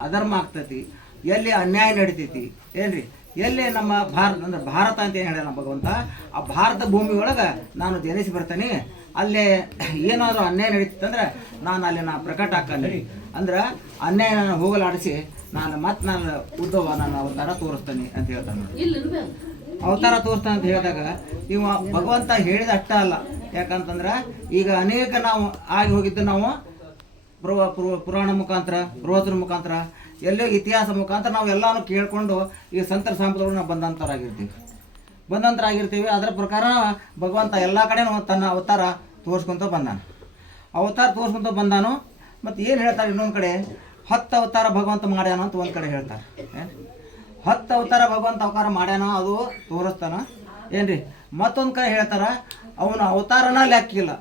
ಅಧರ್ಮ ಆಗ್ತೈತಿ, ಎಲ್ಲಿ ಅನ್ಯಾಯ ನಡಿತೈತಿ ಏನ್ರಿ, ಎಲ್ಲಿ ನಮ್ಮ ಭಾರತ ಅಂದ್ರೆ ಭಾರತ ಅಂತ ಏನು ಹೇಳ್ಯಾನ ಭಗವಂತ, ಆ ಭಾರತ ಭೂಮಿ ಒಳಗೆ ನಾನು ಜನಿಸಿ ಬರ್ತೀನಿ, ಅಲ್ಲೇ ಏನಾದರೂ ಅನ್ಯಾಯ ನಡೀತಿತ್ತಂದ್ರೆ ನಾನು ಪ್ರಕಟ ಹಾಕಲ್ಲಿ ಅಂದ್ರೆ ಅನ್ಯಾಯ ನಾನು ಹೋಗಲಾಡಿಸಿ ನಾನು ಉದ್ದವ ನಾನು ಅವತಾರ ತೋರಿಸ್ತೀನಿ ಅಂತ ಹೇಳ್ತಾನೆ. ಅವತಾರ ತೋರಿಸ್ತಾನೆ ಅಂತ ಹೇಳಿದಾಗ ಇವ ಭಗವಂತ ಹೇಳಿದ ಅಷ್ಟ ಅಲ್ಲ. ಯಾಕಂತಂದ್ರೆ ಈಗ ಅನೇಕ ನಾವು ಆಗಿ ಹೋಗಿದ್ದು ನಾವು ಪುರಾಣ ಮುಖಾಂತರ, ಪ್ರವಚನ ಮುಖಾಂತರ, ಎಲ್ಲೋ ಇತಿಹಾಸ ಮುಖಾಂತರ ನಾವು ಎಲ್ಲಾನು ಕೇಳ್ಕೊಂಡು ಈ ಸಂತರ ಸಂಪದಗಳು ನಾವು ಬಂದಂತರಾಗಿರ್ತೀವಿ. ಅದರ ಪ್ರಕಾರ ಭಗವಂತ ಎಲ್ಲ ಕಡೆನೂ ತನ್ನ ಅವತಾರ ತೋರಿಸ್ಕೊಂತ ಬಂದಾನು. ಮತ್ತು ಏನು ಹೇಳ್ತಾರೆ ಇನ್ನೊಂದು ಕಡೆ 10 ಅವತಾರ ಭಗವಂತ ಮಾಡ್ಯಾನ ಅಂತ ಒಂದು ಕಡೆ ಹೇಳ್ತಾರೆ. 10 ಅವತಾರ ಭಗವಂತ ಅವತಾರ ಮಾಡ್ಯಾನ ಅದು ತೋರಿಸ್ತಾನ ಏನ್ರಿ. ಮತ್ತೊಂದು ಕಡೆ ಹೇಳ್ತಾರ ಅವನ ಅವತಾರನ ಲೆಕ್ಕಿಲ್ಲ,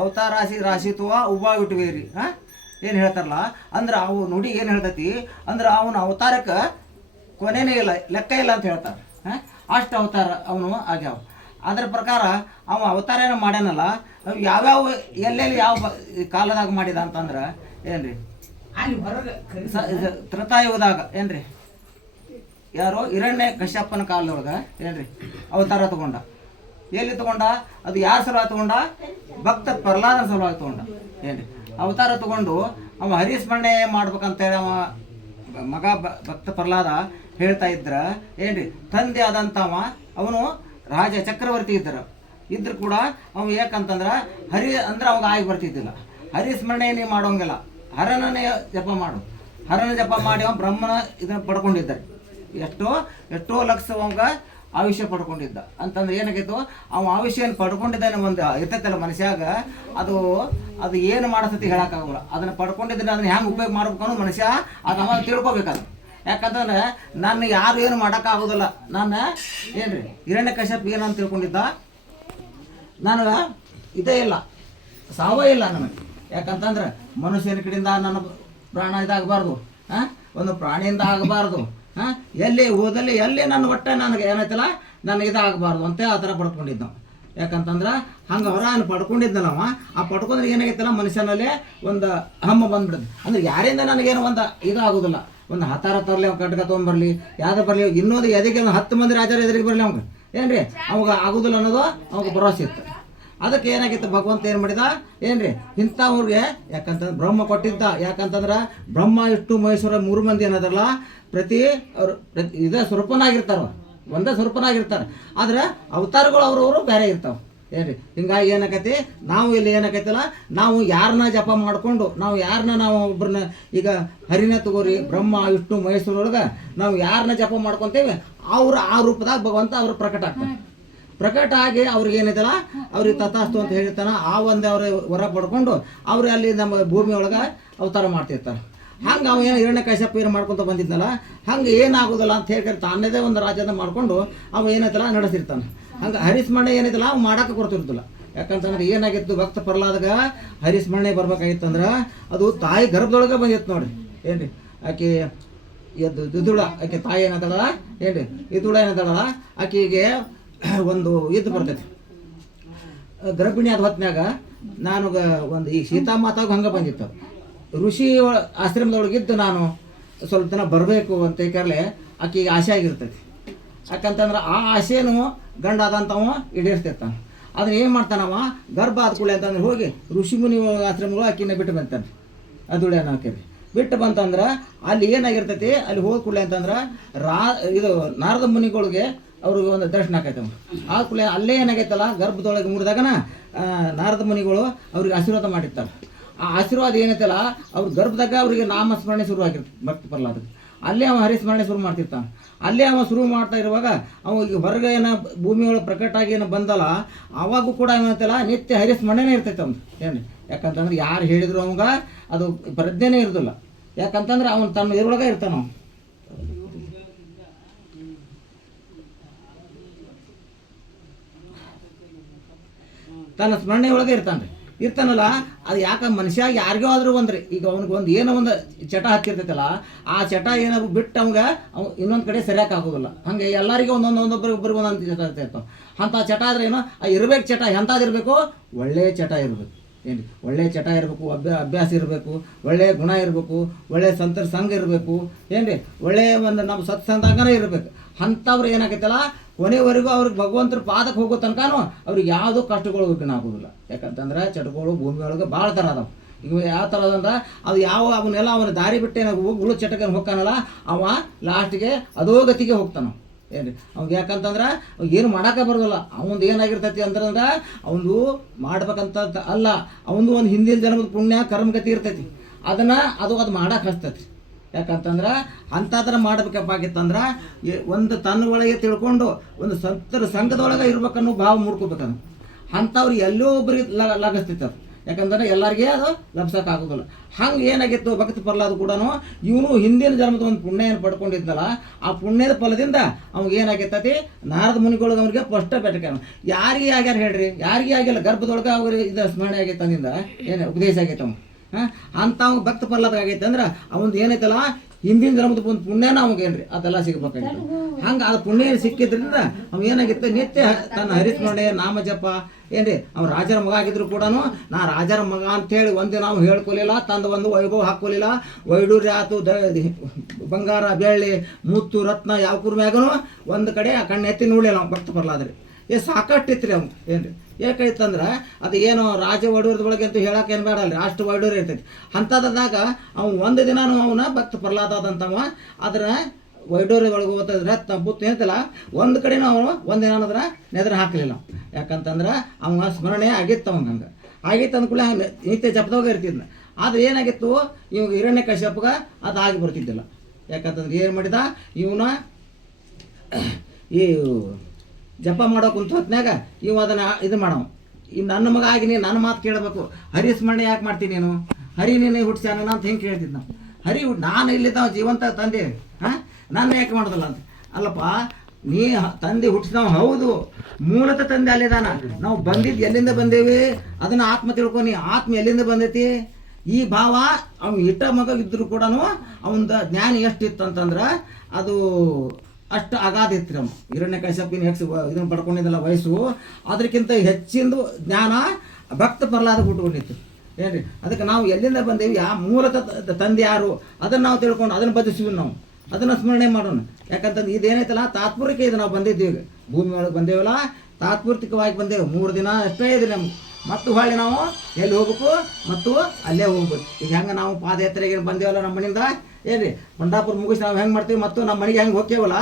ಅವತಾರ ರಾಶಿತ್ವ ಉಬ್ಬಾಗಿಟ್ವೇರಿ ಏನು ಹೇಳ್ತಾರಲ್ಲ ಅಂದ್ರೆ ಅವು ನುಡಿ ಏನು ಹೇಳ್ತೈತಿ ಅಂದ್ರೆ ಅವನ ಅವತಾರಕ್ಕೆ ಕೊನೆನೇ ಇಲ್ಲ, ಲೆಕ್ಕ ಇಲ್ಲ ಅಂತ ಹೇಳ್ತಾರೆ. ಅಷ್ಟು ಅವತಾರ ಅವನು ಆಗ್ಯಾವ. ಅದರ ಪ್ರಕಾರ ಅವ ಅವತಾರ ಏನೋ ಮಾಡ್ಯಾನಲ್ಲ, ಯಾವ್ಯಾವ ಎಲ್ಲೆಲ್ಲಿ ಯಾವ ಕಾಲದಾಗ ಮಾಡಿದ ಅಂತಂದ್ರೆ ಏನ್ರಿ, ತ್ರತಾಯುಗದಾಗ ಏನ್ರಿ, ಯಾರೋ ಹಿರಣ್ಯ ಕಶ್ಯಪನ ಕಾಲದೊಳಗೆ ಏನ್ರಿ ಅವತಾರ ತಗೊಂಡ. ಎಲ್ಲಿ ತಗೊಂಡ, ಅದು ಯಾರ ಸಲುವಾಗಿ ತಗೊಂಡ, ಭಕ್ತ ಪ್ರಹ್ಲಾದನ ಸಲುವಾಗಿ ತಗೊಂಡ ಏನ್ರಿ. ಅವತಾರ ತಗೊಂಡು ಅವ ಹರಿಸ್ಮರಣೆ ಮಾಡ್ಬೇಕಂತೇಳಿ ಅವ ಮಗ ಭಕ್ತ ಪ್ರಹ್ಲಾದ ಹೇಳ್ತಾ ಇದ್ರ ಏನ್ರಿ, ತಂದೆ ಆದಂಥವ ಅವನು ರಾಜ ಚಕ್ರವರ್ತಿ ಇದ್ರು ಕೂಡ ಅವ ಯಾಕಂತಂದ್ರೆ ಹರಿ ಅಂದ್ರೆ ಅವಾಗ ಆಗಿ ಬರ್ತಿದ್ದಿಲ್ಲ. ಹರಿಸ್ಮರಣೆ ನೀ ಮಾಡೋಂಗಿಲ್ಲ, ಹರನನೇ ಜಪ ಮಾಡಿ ಅವ ಬ್ರಹ್ಮನ ಇದನ್ನ ಪಡ್ಕೊಂಡಿದ್ದಾರೆ. ಎಷ್ಟೋ ಲಕ್ಷ ಅವಾಗ ಆಯುಷ್ಯ ಪಡ್ಕೊಂಡಿದ್ದ ಅಂತಂದ್ರೆ ಏನಾಗಿತ್ತು, ಅವ ಆಯುಷ್ಯನ ಪಡ್ಕೊಂಡಿದ್ದಾನೆ ಒಂದು ಇರ್ತೈತಲ್ಲ ಮನುಷ್ಯಾಗ, ಅದು ಏನು ಮಾಡಸತಿ ಹೇಳಕ್ಕಾಗಲ್ಲ. ಅದನ್ನ ಪಡ್ಕೊಂಡಿದ್ರೆ ಅದನ್ನ ಹೆಂಗೆ ಉಪಯೋಗ ಮಾಡ್ಬೇಕು ಅನ್ನೋ ಮನುಷ್ಯ ಅದು ಅವಾಗ ತಿಳ್ಕೊಬೇಕದು. ಯಾಕಂತಂದ್ರೆ ನಾನು ಯಾರು ಏನು ಮಾಡೋಕ್ಕಾಗೋದಿಲ್ಲ. ನಾನು ಏನ್ರಿ ಹಿರಣ್ಯ ಕಶ್ಯಪ ಏನಂತ ತಿಳ್ಕೊಂಡಿದ್ದ, ನನಗೆ ಇದೇ ಇಲ್ಲ, ಸಾವೇ ಇಲ್ಲ ನನಗೆ. ಯಾಕಂತಂದ್ರೆ ಮನುಷ್ಯನ ಕಡೆಯಿಂದ ನನ್ನ ಪ್ರಾಣ ಇದಾಗಬಾರ್ದು, ಒಂದು ಪ್ರಾಣಿಯಿಂದ ಆಗಬಾರ್ದು, ಎಲ್ಲಿ ಓದಲ್ಲಿ ಎಲ್ಲಿ ನನ್ನ ಒಟ್ಟೆ ನನಗೆ ಏನೈತಲ್ಲ ನನಗೆ ಇದಾಗಬಾರ್ದು ಅಂತ ಆ ಥರ ಪಡ್ಕೊಂಡಿದ್ದ. ಯಾಕಂತಂದ್ರೆ ಹಂಗೆ ಹೊರ ಪಡ್ಕೊಂಡಿದ್ದನವ, ಆ ಪಡ್ಕೊಂಡ್ರೆ ಏನಾಗೈತಲ್ಲ ಮನುಷ್ಯನಲ್ಲಿ ಒಂದು ಹಮ್ಮ ಬಂದ್ಬಿಡುದು. ಅಂದ್ರೆ ಯಾರಿಂದ ನನಗೇನು ಒಂದು ಇದಾಗೋದಿಲ್ಲ, ಒಂದು ಹತ್ತಾರ ತರಲಿ, ಅವ್ನು ಕಟ್ಕ ತೊಗೊಂಬರ್ಲಿ, ಯಾವ್ದು ಬರಲಿ, ಇನ್ನೊಂದು ಎದಕ್ಕೆ 10 ಮಂದಿ ರಾಜರು ಎದುರಿಗೆ ಬರಲಿ ಅವ್ಗೆ ಏನ್ರಿ, ಅವಾಗ ಆಗೋದಿಲ್ಲ ಅನ್ನೋದು ಅವಾಗ ಭರವಸೆ ಇತ್ತು. ಅದಕ್ಕೆ ಏನಾಗಿತ್ತು, ಭಗವಂತ ಏನು ಮಾಡಿದ ಏನ್ರಿ, ಇಂಥವ್ರಿಗೆ ಯಾಕಂತಂದ್ರೆ ಬ್ರಹ್ಮ ಕೊಟ್ಟಿದ್ದ. ಯಾಕಂತಂದ್ರೆ ಬ್ರಹ್ಮ ವಿಷ್ಣು ಮಹೇಶ್ವರ 3 ಮಂದಿ ಏನದಲ್ಲ ಅವರು ಇದೇ ಸ್ವರೂಪನಾಗಿರ್ತಾರ, ಒಂದೇ ಸ್ವರೂಪನಾಗಿರ್ತಾರೆ. ಆದ್ರೆ ಅವತಾರಗಳು ಅವ್ರವರು ಬೇರೆ ಇರ್ತಾವೆ ಏನ್ರಿ. ಹಿಂಗಾಗಿ ಏನಾಕೈತಿ, ನಾವು ಇಲ್ಲಿ ಏನಾಕೈತಲ್ಲ, ನಾವು ಯಾರನ್ನ ಜಪ ಮಾಡಿಕೊಂಡು ನಾವು ಒಬ್ಬರನ್ನ ಈಗ ಹರಿನ ತಗೋರಿ, ಬ್ರಹ್ಮ ವಿಷ್ಣು ಮಹೇಶ್ವರೊಳಗೆ ನಾವು ಯಾರನ್ನ ಜಪ ಮಾಡ್ಕೊತೇವೆ ಅವ್ರು ಆ ರೂಪದಾಗ ಭಗವಂತ ಅವ್ರು ಪ್ರಕಟ ಆಗಿ ಅವ್ರಿಗೆ ಏನೈತಲ್ಲ ಅವ್ರಿಗೆ ತಥಾಸ್ತು ಅಂತ ಹೇಳ್ತಾನೆ. ಆ ಒಂದೇ ಅವ್ರ ಹೊರ ಪಡ್ಕೊಂಡು ಅವ್ರು ಅಲ್ಲಿ ನಮ್ಮ ಭೂಮಿ ಒಳಗೆ ಅವತಾರ ಮಾಡ್ತಿರ್ತಾರೆ. ಹಂಗೆ ಅವ ಏನು ಹಿರಣ್ಯ ಕಶ್ಯಪ ಏನು ಮಾಡ್ಕೊತ ಬಂದಿದ್ನಲ್ಲ, ಹಂಗೆ ಏನಾಗೋದಿಲ್ಲ ಅಂತ ಹೇಳಿ ತಾನೇದೇ ಒಂದು ರಾಜ್ಯದ ಮಾಡಿಕೊಂಡು ಅವ ಏನೈತಲ್ಲ ನಡೆಸಿರ್ತಾನೆ. ಹಂಗೆ ಹರಿಸ್ಮರಣೆ ಏನೈತಲ್ಲ ಅವು ಮಾಡೋಕೆ ಕೊಡ್ತಿರ್ತಿಲ್ಲ. ಯಾಕಂತಂದ್ರೆ ಏನಾಗಿತ್ತು, ಭಕ್ತ ಪ್ರಹ್ಲಾದಗ ಹರಿಸ್ಮರಣೆ ಬರ್ಬೇಕಾಗಿತ್ತಂದ್ರೆ ಅದು ತಾಯಿ ಗರ್ಭದೊಳಗೆ ಬಂದಿತ್ತು ನೋಡ್ರಿ ಏನ್ರಿ. ಆಕೆ ದುದುಳ ಆಕೆ ತಾಯಿ ಏನದಲ್ಲ ಏನ್ರಿ, ಇದುಳ ಏನದಲ್ಲ ಆಕೆಗೆ ಒಂದು ಇದು ಬರ್ತೈತಿ, ಗರ್ಭಿಣಿ ಆದ ಹೊತ್ನ್ಯಾಗ ನಾನು ಒಂದು ಈ ಸೀತಾಮಾತಾಗ ಹಂಗೆ ಬಂದಿತ್ತು. ಋಷಿ ಆಶ್ರಮದೊಳಗಿದ್ದು ನಾನು ಸ್ವಲ್ಪ ದಿನ ಬರಬೇಕು ಅಂತ ಕರ್ಲೆ ಆಕೆಗೆ ಆಸೆ ಆಗಿರ್ತೈತಿ. ಯಾಕಂತಂದ್ರೆ ಆ ಆಸೆನೂ ಗಂಡ ಆದಂಥವ ಈಡೇರಿಸ್ತಿರ್ತಾನೆ. ಅದನ್ನ ಏನು ಮಾಡ್ತಾನವ, ಗರ್ಭ ಆದ ಕೂಡಲೇ ಅಂತಂದ್ರೆ ಹೋಗಿ ಋಷಿ ಮುನಿ ಆಶ್ರಮಗಳು ಆಕಿನ ಬಿಟ್ಟು ಬಂತಾನೆ. ಅದುಳ್ಯಾನ ಆಕೆಗೆ ಬಿಟ್ಟು ಬಂತಂದ್ರೆ ಅಲ್ಲಿ ಏನಾಗಿರ್ತೈತಿ, ಅಲ್ಲಿ ಹೋದ ಕೂಡಲೇ ಅಂತಂದ್ರೆ ಇದು ನಾರದ ಮುನಿಗಳಿಗೆ ಅವ್ರಿಗೆ ಒಂದು ದರ್ಶನ ಆಕೈತವ. ಆ ಕೂಡಲೇ ಅಲ್ಲೇ ಏನಾಗೈತಲ್ಲ ಗರ್ಭದೊಳಗೆ ಮುರಿದಾಗನ ನಾರದ ಮುನಿಗಳು ಅವ್ರಿಗೆ ಆಶೀರ್ವಾದ ಮಾಡಿರ್ತಾರೆ. ಆ ಆಶೀರ್ವಾದ ಏನೈತಲ್ಲ ಅವ್ರ ಗರ್ಭದಾಗ ಅವ್ರಿಗೆ ನಾಮಸ್ಮರಣೆ ಶುರು ಆಗಿರ್ತದೆ. ಭಕ್ತ ಪ್ರಹ್ಲಾದಕ್ಕೆ ಅಲ್ಲೇ ಅವ ಹರಿಸ್ಮರಣೆ ಶುರು ಮಾಡ್ತಿರ್ತಾನೆ. ಅಲ್ಲೇ ಅವ ಶುರು ಮಾಡ್ತಾ ಇರುವಾಗ ಅವ ಈಗ ಹೊರಗೆ ಏನೋ ಭೂಮಿಯೊಳಗೆ ಪ್ರಕಟ ಆಗಿ ಏನೋ ಬಂದಲ್ಲ, ಅವಾಗೂ ಕೂಡ ಏನಂತಲ್ಲ ನಿತ್ಯ ಹರಿಸ್ಮರಣೆನೇ ಇರ್ತೈತೆ ಅವ್ನು ಏನು. ಯಾಕಂತಂದ್ರೆ ಯಾರು ಹೇಳಿದ್ರು ಅವಂಗ ಅದು ಪ್ರಜ್ಞೆನೇ ಇರೋದಿಲ್ಲ. ಯಾಕಂತಂದ್ರೆ ಅವನು ತನ್ನ ಇದ್ರೊಳಗೆ ಇರ್ತಾನ, ಅವನು ತನ್ನ ಸ್ಮರಣೆ ಒಳಗೆ ಇರ್ತಾನಲ್ಲ. ಅದು ಯಾಕೆ ಮನುಷ್ಯ ಯಾರಿಗೋ ಆದ್ರೂ ಒಂದ್ರಿ, ಈಗ ಅವ್ನಿಗೆ ಒಂದು ಏನೋ ಒಂದು ಚಟ ಹತ್ತಿರ್ತೈತಲ್ಲ, ಆ ಚಟ ಏನಾದ್ರು ಬಿಟ್ಟು ಅವಂಗೆ ಇನ್ನೊಂದು ಕಡೆ ಸರಿಯಾಗಿ ಆಗೋದಿಲ್ಲ. ಹಂಗೆ ಎಲ್ಲರಿಗೂ ಒಬ್ಬರಿಗೆ ಒಂದೊಂದು ಚಟ ಇರ್ತಾವೆ. ಅಂಥ ಚಟ ಆದ್ರೆ ಏನೋ ಇರ್ಬೇಕು, ಚಟ ಎಂಥದ್ದು ಇರಬೇಕು, ಒಳ್ಳೆಯ ಚಟ ಇರಬೇಕು ಏನು ಒಳ್ಳೆಯ ಚಟ ಇರಬೇಕು, ಅಭ್ಯಾಸ ಇರಬೇಕು, ಒಳ್ಳೆಯ ಗುಣ ಇರಬೇಕು, ಒಳ್ಳೆಯ ಸಂತರ ಸಂಘ ಇರಬೇಕು, ಏನು ರೀ ಒಳ್ಳೆಯ ಒಂದು ನಮ್ಮ ಸತ್ಸಂಗನೇ ಇರಬೇಕು. ಅಂಥವ್ರು ಏನಾಗೈತಲ್ಲ ಕೊನೆವರೆಗೂ ಅವ್ರಿಗೆ ಭಗವಂತರ ಪಾದಕ್ಕೆ ಹೋಗೋ ತನಕನೂ ಅವ್ರಿಗೆ ಯಾವುದೂ ಕಷ್ಟಗಳು ಆಗೋದಿಲ್ಲ. ಯಾಕಂತಂದ್ರೆ ಚಟಗಳು ಭೂಮಿ ಒಳಗೆ ಭಾಳ ಥರ ಅದಾವೆ. ಈಗ ಯಾವ ಥರ ಅದಂದ್ರೆ ಅದು ಅವನ್ನೆಲ್ಲ ಅವನ ದಾರಿ ಬಿಟ್ಟು ಉಳು ಚಟಕ್ಕೆ ಹೋಗ್ತಾನಲ್ಲ ಅವ ಲಾಸ್ಟಿಗೆ ಅದೋ ಗತಿಗೆ ಹೋಗ್ತಾನ. ಏನು ರೀ ಅವ್ಗೆ ಯಾಕಂತಂದ್ರೆ ಏನು ಮಾಡೋಕೆ ಬರೋದಿಲ್ಲ. ಅವನದು ಏನಾಗಿರ್ತೈತಿ ಅಂತಂದ್ರೆ ಅವನು ಮಾಡ್ಬೇಕಂತ ಅಲ್ಲ, ಅವನದು ಒಂದು ಹಿಂದಿನ ಜನ್ಮದ ಪುಣ್ಯ ಕರ್ಮಗತಿ ಇರ್ತೈತಿ, ಅದನ್ನು ಅದು ಮಾಡಕ್ಕೆ ಹಚ್ತೈತಿ. ಯಾಕಂತಂದ್ರೆ ಅಂಥದ್ರ ಮಾಡ್ಬೇಕಪ್ಪ ಆಗಿತ್ತಂದ್ರೆ ಒಂದು ತನ್ನ ಒಳಗೆ ತಿಳ್ಕೊಂಡು ಒಂದು ಸಂತರ ಸಂಘದೊಳಗೆ ಇರ್ಬೇಕನ್ನೋ ಭಾವ ಮೂಡ್ಕೋಬೇಕಂತ. ಅಂಥವ್ರು ಎಲ್ಲೋ ಒಬ್ಬರಿಗೆ ಲಗಿಸ್ತೈತೆ ಅದು. ಯಾಕಂದ್ರೆ ಎಲ್ಲರಿಗೆ ಅದು ಲಭಿಸೋಕ್ಕಾಗೋದಿಲ್ಲ. ಹಂಗೆ ಏನಾಗಿತ್ತು ಭಕ್ತ ಪ್ರಹ್ಲಾದ ಕೂಡ ಇವನು ಹಿಂದಿನ ಜನ್ಮದ ಒಂದು ಪುಣ್ಯ ಏನು ಪಡ್ಕೊಂಡಿದ್ದಲ್ಲ, ಆ ಪುಣ್ಯದ ಫಲದಿಂದ ಅವ್ನಿಗೆ ಏನಾಗೈತತಿ ನಾರದ ಮುನಿಗಳಿಗೆ ಅವ್ರಿಗೆ ಸ್ಪಷ್ಟ ಬೆಟಕ. ಯಾರಿಗೆ ಆಗ್ಯಾರ ಹೇಳ್ರಿ? ಯಾರಿಗೆ ಆಗಿಲ್ಲ. ಗರ್ಭದೊಳಗೆ ಅವ್ರಿಗೆ ಇದು ಸ್ಮರಣೆ ಆಗೈತೆ ಅಂದಿಂದ ಏನು ಉಪದೇಶ ಆಗೈತೆ ಅವ್ನು. ಅಂತ ಅವ್ನು ಭಕ್ತ ಪ್ರಹ್ಲಾದ ಆಗೈತೆ ಅಂದ್ರೆ ಅವನು ಏನೈತಲ್ಲ ಹಿಂದಿನ ಜನ್ಮದ ಒಂದು ಪುಣ್ಯನ ಅವ್ಗೆ ಏನ್ರಿ ಅದೆಲ್ಲ ಸಿಗಬೇಕಾಗಿತ್ತು. ಹಂಗೆ ಅದು ಪುಣ್ಯ ಸಿಕ್ಕಿದ್ರಿಂದ ಅವ್ನು ಏನಾಗಿತ್ತು ನಿತ್ಯ ತನ್ನ ಹರಿಸ್ಮರಣೆ ನಾಮ ಜಪ ಏನ್ರಿ ಅವ್ನು ರಾಜರ ಮಗ ಆಗಿದ್ರು ಕೂಡ ನಾ ರಾಜರ ಮಗ ಅಂತೇಳಿ ಒಂದಿನ ನಾವು ಹೇಳ್ಕೊಲಿಲ್ಲ, ತಂದು ಒಂದು ವೈಭವ ಹಾಕ್ಕೊಲಿಲ್ಲ. ವೈಡೂರ್ಯ ಆತು ಬಂಗಾರ ಬೆಳ್ಳಿ ಮುತ್ತು ರತ್ನ ಯಾವ ಕುರ್ಮ್ಯಾಗೂ ಒಂದು ಕಡೆ ಕಣ್ಣೆತ್ತಿ ನೋಡಲಿಲ್ಲ ಅವ್ನು ಭಕ್ತ ಪ್ರಹ್ಲಾದ್ರಿ. ಸಾಕಷ್ಟು ಇತ್ತು ರೀ ಅವ್ನು ಏನ್ರಿ. ಯಾಕೈತಂದ್ರೆ ಅದು ಏನೋ ರಾಜ ವೈಡೂರ್ಯದೊಳಗೆ ಅಂತ ಹೇಳಕ್ಕೆ ಏನು ಬೇಡ ಅಲ್ರಿ, ಅಷ್ಟು ವೈಡೂರ್ಯ ಇರ್ತೈತಿ. ಅಂಥದ್ದಾಗ ಅವ್ನು ಒಂದು ದಿನಾನು ಅವನ ಭಕ್ತ ಪ್ರಹ್ಲಾದ ಆದಂಥವ ಅದರ ವೈಡೂರ್ಯ ಒಳಗೆ ಓದ್ತಿದ್ರೆ ಬುತ್ತು ಏನಂತಲ್ಲ ಒಂದು ಕಡೆನೂ ಅವನು ಒಂದಿನ ಅನ್ನೋದ್ರ ನೆದ್ರ ಹಾಕಲಿಲ್ಲ. ಯಾಕಂತಂದ್ರೆ ಅವನ ಸ್ಮರಣೆ ಆಗಿತ್ತು ಅವಂಗೆ. ಹಂಗೆ ಆಗಿತ್ತು ಅಂದ್ಕೂಳೆ ಹಂಗೆ ನಿತ್ಯ ಜಪದಾಗ ಇರ್ತಿದ್ನ. ಆದರೆ ಏನಾಗಿತ್ತು ಇವಾಗ ಹಿರಣ್ಯಕಶ್ಯಪಗೆ ಅದು ಆಗಿ ಬರ್ತಿದ್ದಿಲ್ಲ. ಯಾಕಂತಂದ್ರೆ ಏನು ಮಾಡಿದ ಇವನ ಈ ಜಪ ಮಾಡೋ ಕುಂತ ಹೊತ್ನಾಗ ಇವು ಅದನ್ನು ಇದು ಮಾಡವ. ಈ ನನ್ನ ಮಗ ಆಗಿ ನೀನು ನನ್ನ ಮಾತು ಕೇಳಬೇಕು, ಹರಿ ಸ್ಮರಣೆ ಯಾಕೆ ಮಾಡ್ತೀನಿ ನೀನು, ಹರಿ ನೀನು ಹುಟ್ಟಿಸ್ಯಾನ ಅಂತ ಹೆಂಗೆ ಕೇಳ್ತಿದ್ದು ನಾವು. ಹರಿ ನಾನು ಇಲ್ಲಿದ್ದ ಜೀವಂತ ತಂದೆ ನಾನು ಯಾಕೆ ಮಾಡೋದಲ್ಲ ಅಂತ. ಅಲ್ಲಪ್ಪ ನೀ ತಂದೆ ಹುಟ್ಟಿಸಿದವ ಹೌದು, ಮೂಲತಃ ತಂದೆ ಅಲ್ಲಿದಾನ. ನಾವು ಬಂದಿದ್ದು ಎಲ್ಲಿಂದ ಬಂದೇವಿ ಅದನ್ನು ಆತ್ಮ ತಿಳ್ಕೊನಿ. ಆತ್ಮ ಎಲ್ಲಿಂದ ಬಂದೈತಿ ಈ ಭಾವ ಅವ್ನು ಇಟ್ಟ ಮಗ ಇದ್ದರೂ ಕೂಡ ಅವನದ ಜ್ಞಾನ ಎಷ್ಟಿತ್ತು ಅಂತಂದ್ರೆ ಅದು ಅಷ್ಟು ಅಗಾಧ ಇತ್ತು. ನಮ್ಮ ಹಿರಣ್ಯಕಶ್ಯಪಿನ ಇದನ್ನು ಪಡ್ಕೊಂಡಿದ್ದಲ್ಲ ವಯಸ್ಸು, ಅದಕ್ಕಿಂತ ಹೆಚ್ಚಿಂದು ಜ್ಞಾನ ಭಕ್ತ ಪ್ರಹ್ಲಾದ ಹುಟ್ಟುಕೊಂಡಿತ್ತು ಏನ್ರಿ. ಅದಕ್ಕೆ ನಾವು ಎಲ್ಲಿಂದ ಬಂದೇವಿ, ಆ ಮೂಲತಃ ತಂದೆ ಯಾರು ಅದನ್ನು ನಾವು ತಿಳ್ಕೊಂಡು ಅದನ್ನು ಬದಿಸ್ತೀವಿ, ನಾವು ಅದನ್ನು ಸ್ಮರಣೆ ಮಾಡೋಣ. ಯಾಕಂತಂದ್ರೆ ಇದೇನೈತಲ್ಲ ತಾತ್ಪೂರ್ತಿಕ ಇದು ನಾವು ಬಂದಿದ್ದೀವಿ, ಭೂಮಿ ಒಳಗೆ ಬಂದೇವಲ್ಲ ತಾತ್ಪೂರ್ತಿಕವಾಗಿ ಬಂದೇವು. 3 ದಿನ ಅಷ್ಟೇ ಇದೆ ನಮ್ಗೆ. ಮತ್ತು ಹೊಳ್ಳಿ ನಾವು ಎಲ್ಲಿ ಹೋಗ್ಬೇಕು ಮತ್ತು ಅಲ್ಲೇ ಹೋಗ್ಬೇಕು. ಈಗ ಹೆಂಗೆ ನಾವು ಪಾದಯಾತ್ರೆಗೆ ಬಂದೇವಲ್ಲ ನಮ್ಮ ಮನೆಯಿಂದ ಏನ್ರಿ, ಪಂಡಾಪುರ ಮುಗಿಸಿ ನಾವು ಹೆಂಗೆ ಮಾಡ್ತೀವಿ ಮತ್ತು ನಮ್ಮ ಮನೆಗೆ ಹೆಂಗೆ ಹೋಗ್ತೇವಲ್ಲ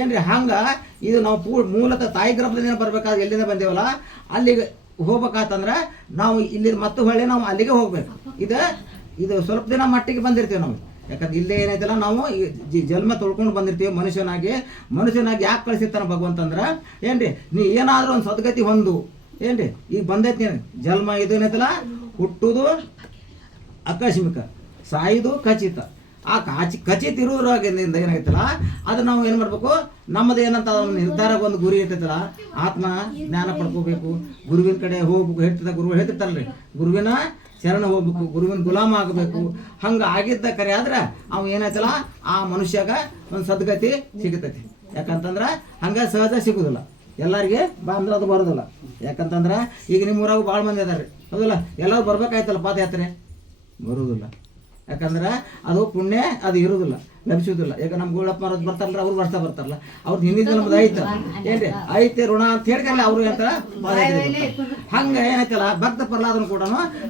ಏನ್ರಿ, ಹಂಗೆ ಇದು ನಾವು ಮೂಲತಃ ತಾಯಿ ಗರ್ಭದಿಂದ ಬರ್ಬೇಕಾದ್ರೆ ಎಲ್ಲಿಂದ ಬಂದೇವಲ್ಲ ಅಲ್ಲಿಗೆ ಹೋಗ್ಬೇಕಾತಂದ್ರೆ ನಾವು ಇಲ್ಲಿ ಮತ್ತು ಹೊಳ್ಳಿ ನಾವು ಅಲ್ಲಿಗೆ ಹೋಗ್ಬೇಕು. ಇದು ಸ್ವಲ್ಪ ದಿನ ಮಟ್ಟಿಗೆ ಬಂದಿರ್ತೀವಿ ನಾವು. ಯಾಕಂದ್ರೆ ಇಲ್ಲೇ ಏನೈತಲ್ಲ ನಾವು ಜನ್ಮ ತೊಳ್ಕೊಂಡು ಬಂದಿರ್ತೀವಿ ಮನುಷ್ಯನಾಗಿ ಯಾಕೆ ಕಳಿಸಿರ್ತಾನೆ ಭಗವಂತಂದ್ರೆ ಏನ್ರಿ, ನೀ ಏನಾದರೂ ಒಂದು ಸದ್ಗತಿ ಹೊಂದು ಏನ್ರಿ. ಈಗ ಬಂದೈತಿ ಜನ್ಮ ಇದು ಏನೈತಲ್ಲ ಹುಟ್ಟುದು ಆಕಸ್ಮಿಕ, ಸಾಯುದು ಖಚಿತ. ಆ ಖಚಿತ ಇರೋದ್ರಾಗಿಂದ ಏನಾಗೈತಲ್ಲ ಅದು ನಾವು ಏನು ಮಾಡ್ಬೇಕು, ನಮ್ಮದು ಏನಂತ ನಿರ್ಧಾರಕ್ಕೆ ಒಂದು ಗುರಿ ಇರ್ತೈತಲ್ಲ, ಆತ್ಮ ಜ್ಞಾನ ಪಡ್ಕೋಬೇಕು, ಗುರುವಿನ ಕಡೆ ಹೋಗ್ಬೇಕು. ಗುರುಗಳು ಹೇಳ್ತಿರ್ತಾರಲ್ರಿ, ಗುರುವಿನ ಶರಣ ಹೋಗ್ಬೇಕು, ಗುರುವಿನ ಗುಲಾಮ ಆಗಬೇಕು. ಹಂಗೆ ಆಗಿದ್ದ ಕರೆ ಆದ್ರೆ ಅವ ಏನಾಯ್ತಲ್ಲ ಆ ಮನುಷ್ಯಾಗ ಒಂದು ಸದ್ಗತಿ ಸಿಗತೈತಿ. ಯಾಕಂತಂದ್ರೆ ಹಂಗೆ ಸಹಜ ಸಿಗೋದಿಲ್ಲ ಎಲ್ಲರಿಗೆ ಅಂದ್ರೆ ಅದು ಬರೋದಿಲ್ಲ. ಯಾಕಂತಂದ್ರೆ ಈಗ ನಿಮ್ಮ ಊರಾಗ ಭಾಳ ಮಂದಿ ಅದಾರ ರೀ ಹೌದಲ್ಲ, ಎಲ್ಲರೂ ಬರ್ಬೇಕಾಯ್ತಲ್ಲ ಪಾದಯಾತ್ರೆ, ಬರುವುದಿಲ್ಲ. ಯಾಕಂದ್ರೆ ಅದು ಪುಣ್ಯ ಅದು ಇರೋದಿಲ್ಲ, ಲಭಿಸೋದಿಲ್ಲ. ಈಗ ನಮ್ಮ ಗೋಳಪ್ಪ ಮಾರೋದು ಬರ್ತಾರಲ್ಲ, ಅವ್ರು ಬರ್ತಾರಲ್ಲ, ಅವ್ರದ್ದು ಹಿಂದಿನ ನಮ್ದು ಐತೆ ಏನ್ರಿ, ಐತೆ ಋಣ ಅಂತ ಹೇಳ್ಕಲ್ಲ ಅವರು ಅಂತ ಪಾದಯಾತ್ರೆ. ಹಂಗೆ ಏನಾಯ್ತಲ್ಲ ಭಕ್ತ ಪ್ರಹ್ಲಾದನು ಕೂಡ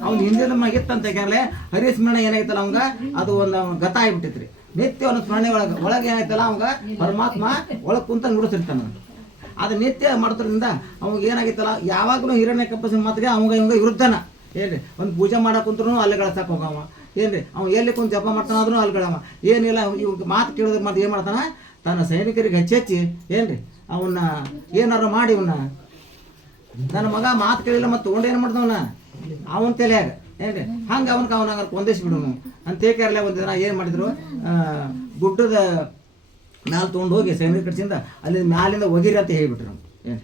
ಅವ್ನು ಹಿಂದಿನ ಮಗಿತ್ತಂತ ಯಾಕಂದ್ರೆ ಹರಿಸ್ಮರಣೆ ಏನಾಯ್ತಲ್ಲ ಅವಂಗ ಅದು ಒಂದು ಗತ ಆಗಿಬಿಟ್ಟಿತ್ರಿ. ನಿತ್ಯ ಒಂದು ಸ್ಮರಣೆ ಒಳಗೆ ಏನಾಯ್ತಲ್ಲ ಅವಂಗ ಪರಮಾತ್ಮ ಒಳಗೆ ಕುಂತ ನುಡಿಸಿರ್ತಾನ. ಅದು ನಿತ್ಯ ಮಾಡೋದ್ರಿಂದ ಅವಾಗ ಏನಾಗಿತ್ತಲ್ಲ ಯಾವಾಗಲೂ ಹಿರಣ್ಯಕಶ್ಯಪನ ಮಾತಿಗೆ ಅವಂಗ ಇವಂಗ ವಿರುದ್ಧನ ಏನ್ರಿ. ಒಂದು ಪೂಜೆ ಮಾಡಕ್ಕೆ ಕುಂತ್ರು ಅಲ್ಲಿ ಗಳಸಕ್ಕೆ ಹೋಗವ ಏನ್ರಿ, ಅವ್ನು ಎಲ್ಲಿ ಕುಂತು ಜಪ ಮಾಡ್ತಾನಾದ್ರೂ ಅಲ್ಲಿ ಗಳವ ಏನಿಲ್ಲ. ಇವಾಗ ಮಾತು ಕೇಳೋದಕ್ಕೆ ಮಾತು ಏನು ಮಾಡ್ತಾನ, ತನ್ನ ಸೈನಿಕರಿಗೆ ಹಚ್ಚಿ ಏನ್ರಿ ಅವನ್ನ ಏನಾರು ಮಾಡಿ ಇವನ್ನ ನನ್ನ ಮಗ ಮಾತು ಕೇಳಿಲ್ಲ ಮತ್ತು ತೊಗೊಂಡು ಏನು ಮಾಡ್ದವನ ಅವನ ತಲೆಯಾಗ ಏನ್ರಿ. ಹಂಗೆ ಅವನ ಕೊಂದಿಸ್ಬಿಡೋನು ಅಂತ ಏಕಾರಲ್ಲ. ಒಂದು ದಿನ ಏನು ಮಾಡಿದ್ರು, ಗುಡ್ಡದ ಮ್ಯಾಲೆ ತೊಗೊಂಡು ಹೋಗಿ ಸೈನಿಕರ ಕಡೆಯಿಂದ ಅಲ್ಲಿ ಮ್ಯಾಲಿಂದ ಒಗಿರಿ ಅಂತ ಹೇಳಿಬಿಟ್ರು ನಮ್ಗೆ ಏನು.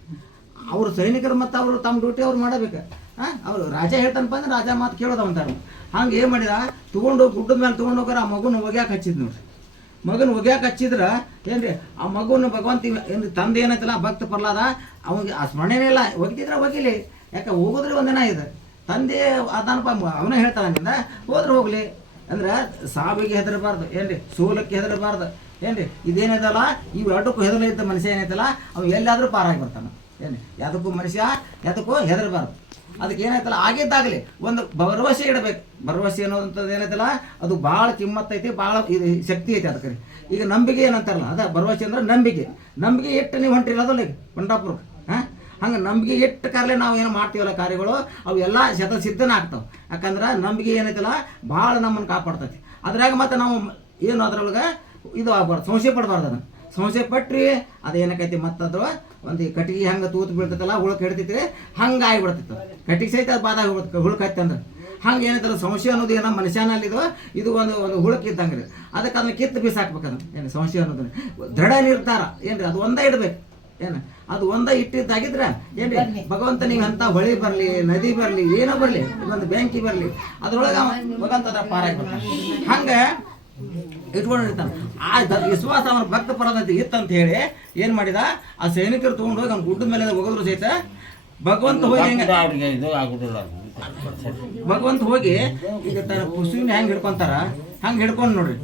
ಅವರು ಸೈನಿಕರು ಮತ್ತು ಅವರು ತಮ್ಮ ಡ್ಯೂಟಿ ಅವ್ರು ಮಾಡಬೇಕು. ಅವರು ರಾಜ ಹೇಳ್ತಾನಪ್ಪ ಅಂದ್ರೆ ರಾಜ ಮಾತು ಕೇಳೋದಂತಾರೆ. ಹಂಗೆ ಏನು ಮಾಡಿದ, ತೊಗೊಂಡು ಗುಡ್ಡದ ಮೇಲೆ ತೊಗೊಂಡು ಹೋಗಾರ ಆ ಮಗುನ ಒಗ್ಯಾಕೆ ಹಚ್ಚಿದ್ ನೋಡ್ರಿ. ಮಗನ ಒಗ್ಯಾಕೆ ಹಚ್ಚಿದ್ರೆ ಏನ್ರಿ ಆ ಮಗುನ ಭಗವಂತ ಏನು ತಂದೆ ಏನೈತಲ್ಲ ಭಕ್ತ ಪ್ರಹ್ಲಾದ ಅವನಿಗೆ ಆ ಸ್ಮರಣೆನೇ ಇಲ್ಲ. ಒಗಿತಿದ್ರೆ ಒಗಿಲಿ, ಯಾಕೆ ಹೋಗೋದ್ರೆ ಒಂದಿನ ಇದೆ. ತಂದೆ ಅದನಪ್ಪ ಅವನೇ ಹೇಳ್ತಾನಿಂದ ಹೋದ್ರೆ ಹೋಗ್ಲಿ ಅಂದ್ರೆ ಸಾವಿಗೆ ಹೆದರಬಾರ್ದು ಏನ್ರಿ, ಸೋಲಕ್ಕೆ ಹೆದರಬಾರ್ದು ಏನ್ರಿ. ಇದೇನೈತಲ್ಲ ಇವು ಎರಡಕ್ಕೂ ಹೆದರ ಇದ್ದ ಮನುಷ್ಯ ಏನೈತಲ್ಲ ಅವು ಎಲ್ಲಾದರೂ ಪಾರಾಗಿ ಬರ್ತಾನೆ ಏನು. ಯಾವುದಕ್ಕೂ ಮನುಷ್ಯ ಯಾವುದಕ್ಕೂ ಹೆದರಬಾರ್ದು. ಅದಕ್ಕೆ ಏನಾಯ್ತಲ್ಲ ಆಗಿದ್ದಾಗಲಿ ಒಂದು ಭರವಸೆ ಇಡಬೇಕು. ಭರವಸೆ ಅನ್ನೋದಂಥದ್ದು ಏನೈತಲ್ಲ ಅದು ಭಾಳ ಕಿಮ್ಮತ್ತೈತಿ, ಭಾಳ ಇದು ಶಕ್ತಿ ಐತಿ ಅದಕ್ಕೆ. ಈಗ ನಂಬಿಕೆ ಏನಂತಾರಲ್ಲ ಅದ ಭರವಸೆ ಅಂದ್ರೆ ನಂಬಿಕೆ. ನಂಬಿಕೆ ಇಟ್ಟು ನೀವು ಹೊಂಟಿರೋದಲ್ಲ ಈಗ ಪಂಡಾಪುರಕ್ಕೆ. ಹಾಂ, ಹಂಗೆ ನಂಬಿಕೆ ಇಟ್ಟು ಕಾರಲೆ ನಾವು ಏನು ಮಾಡ್ತೀವಲ್ಲ ಕಾರ್ಯಗಳು ಅವು ಎಲ್ಲ ಸಿದ್ಧನ ಆಗ್ತಾವೆ. ಯಾಕಂದ್ರೆ ನಂಬಿಕೆ ಏನೈತಲ್ಲ ಭಾಳ ನಮ್ಮನ್ನು ಕಾಪಾಡ್ತೈತಿ. ಅದ್ರಾಗ ಮತ್ತು ನಾವು ಏನು ಅದ್ರೊಳಗೆ ಇದು ಆಗ್ಬಾರ್ದು, ಸಂಶಯ ಪಡಬಾರ್ದು. ಅದನ್ನು ಸಂಶಯ ಪಟ್ರಿ ಅದೇನಕೈತಿ ಮತ್ತದು ಒಂದು ಕಟ್ಟಿಗೆ ಹಂಗೆ ತೂತು ಬೀಳ್ತೈತಲ್ಲ ಹುಳಕ್ಕೆ ಹಿಡ್ತೈತಿ ಹಂಗೆ ಆಗಿಬಿಡ್ತಿತ್ತು. ಕಟ್ಟಿಗೆ ಸಹಿತ ಅದು ಬಾದಾಗ ಹುಳಕೈತೆ ಅಂದ್ರೆ ಹಂಗೆ ಏನೈತಲ್ಲ ಸಂಶಯ ಅನ್ನೋದು ಏನೋ ಮನುಷ್ಯನಲ್ಲಿದು ಇದು ಒಂದು ಹುಳಕ್ಕೆ ಇದ್ದಂಗೆ ರೀ. ಅದಕ್ಕೆ ಅದನ್ನ ಕಿತ್ತು ಬೀಸಾಕ್ಬೇಕಂದ್ರೆ ಏನು ಸಂಶಯ ಅನ್ನೋದನ್ನ ದೃಢ ನಿರ್ಧಾರ ಏನ್ರಿ ಅದು ಒಂದೇ ಇಡಬೇಕು. ಏನು ಅದು ಒಂದೇ ಇಟ್ಟಿದ್ದಾಗಿದ್ರೆ ಏನ್ರಿ ಭಗವಂತ ನೀವು ಅಂತ ಹೊಳಿ ಬರಲಿ, ನದಿ ಬರಲಿ, ಏನೋ ಬರಲಿ, ಒಂದು ಬೆಂಕಿ ಬರಲಿ ಅದ್ರೊಳಗೆ ಭಗವಂತ ಪಾರಾಗಿ ಬರ್ತಾನೆ. ಹಂಗೆ ಇಟ್ಕೊಂಡಿರ್ತಾನೆ. ಆ ವಿಶ್ವಾಸ ಅವನ ಭಕ್ತ ಪರದಂತೆ ಇತ್ತಂತ ಹೇಳಿ ಏನು ಮಾಡಿದ, ಆ ಸೈನಿಕರು ತೊಗೊಂಡು ಹೋಗಿ ಅವ್ನ ಗುಡ್ಡದ ಮೇಲೆ ಹೋಗಿದ್ರು ಸಹಿತ ಭಗವಂತ ಹೋಗಿ ಭಗವಂತ ಹೋಗಿ ಈಗ ತನ್ನ ಖುಷಿನ ಹೆಂಗೆ ಹಿಡ್ಕೊಂತಾರ ಹಂಗೆ ಹಿಡ್ಕೊಂಡು ನೋಡ್ರಿ.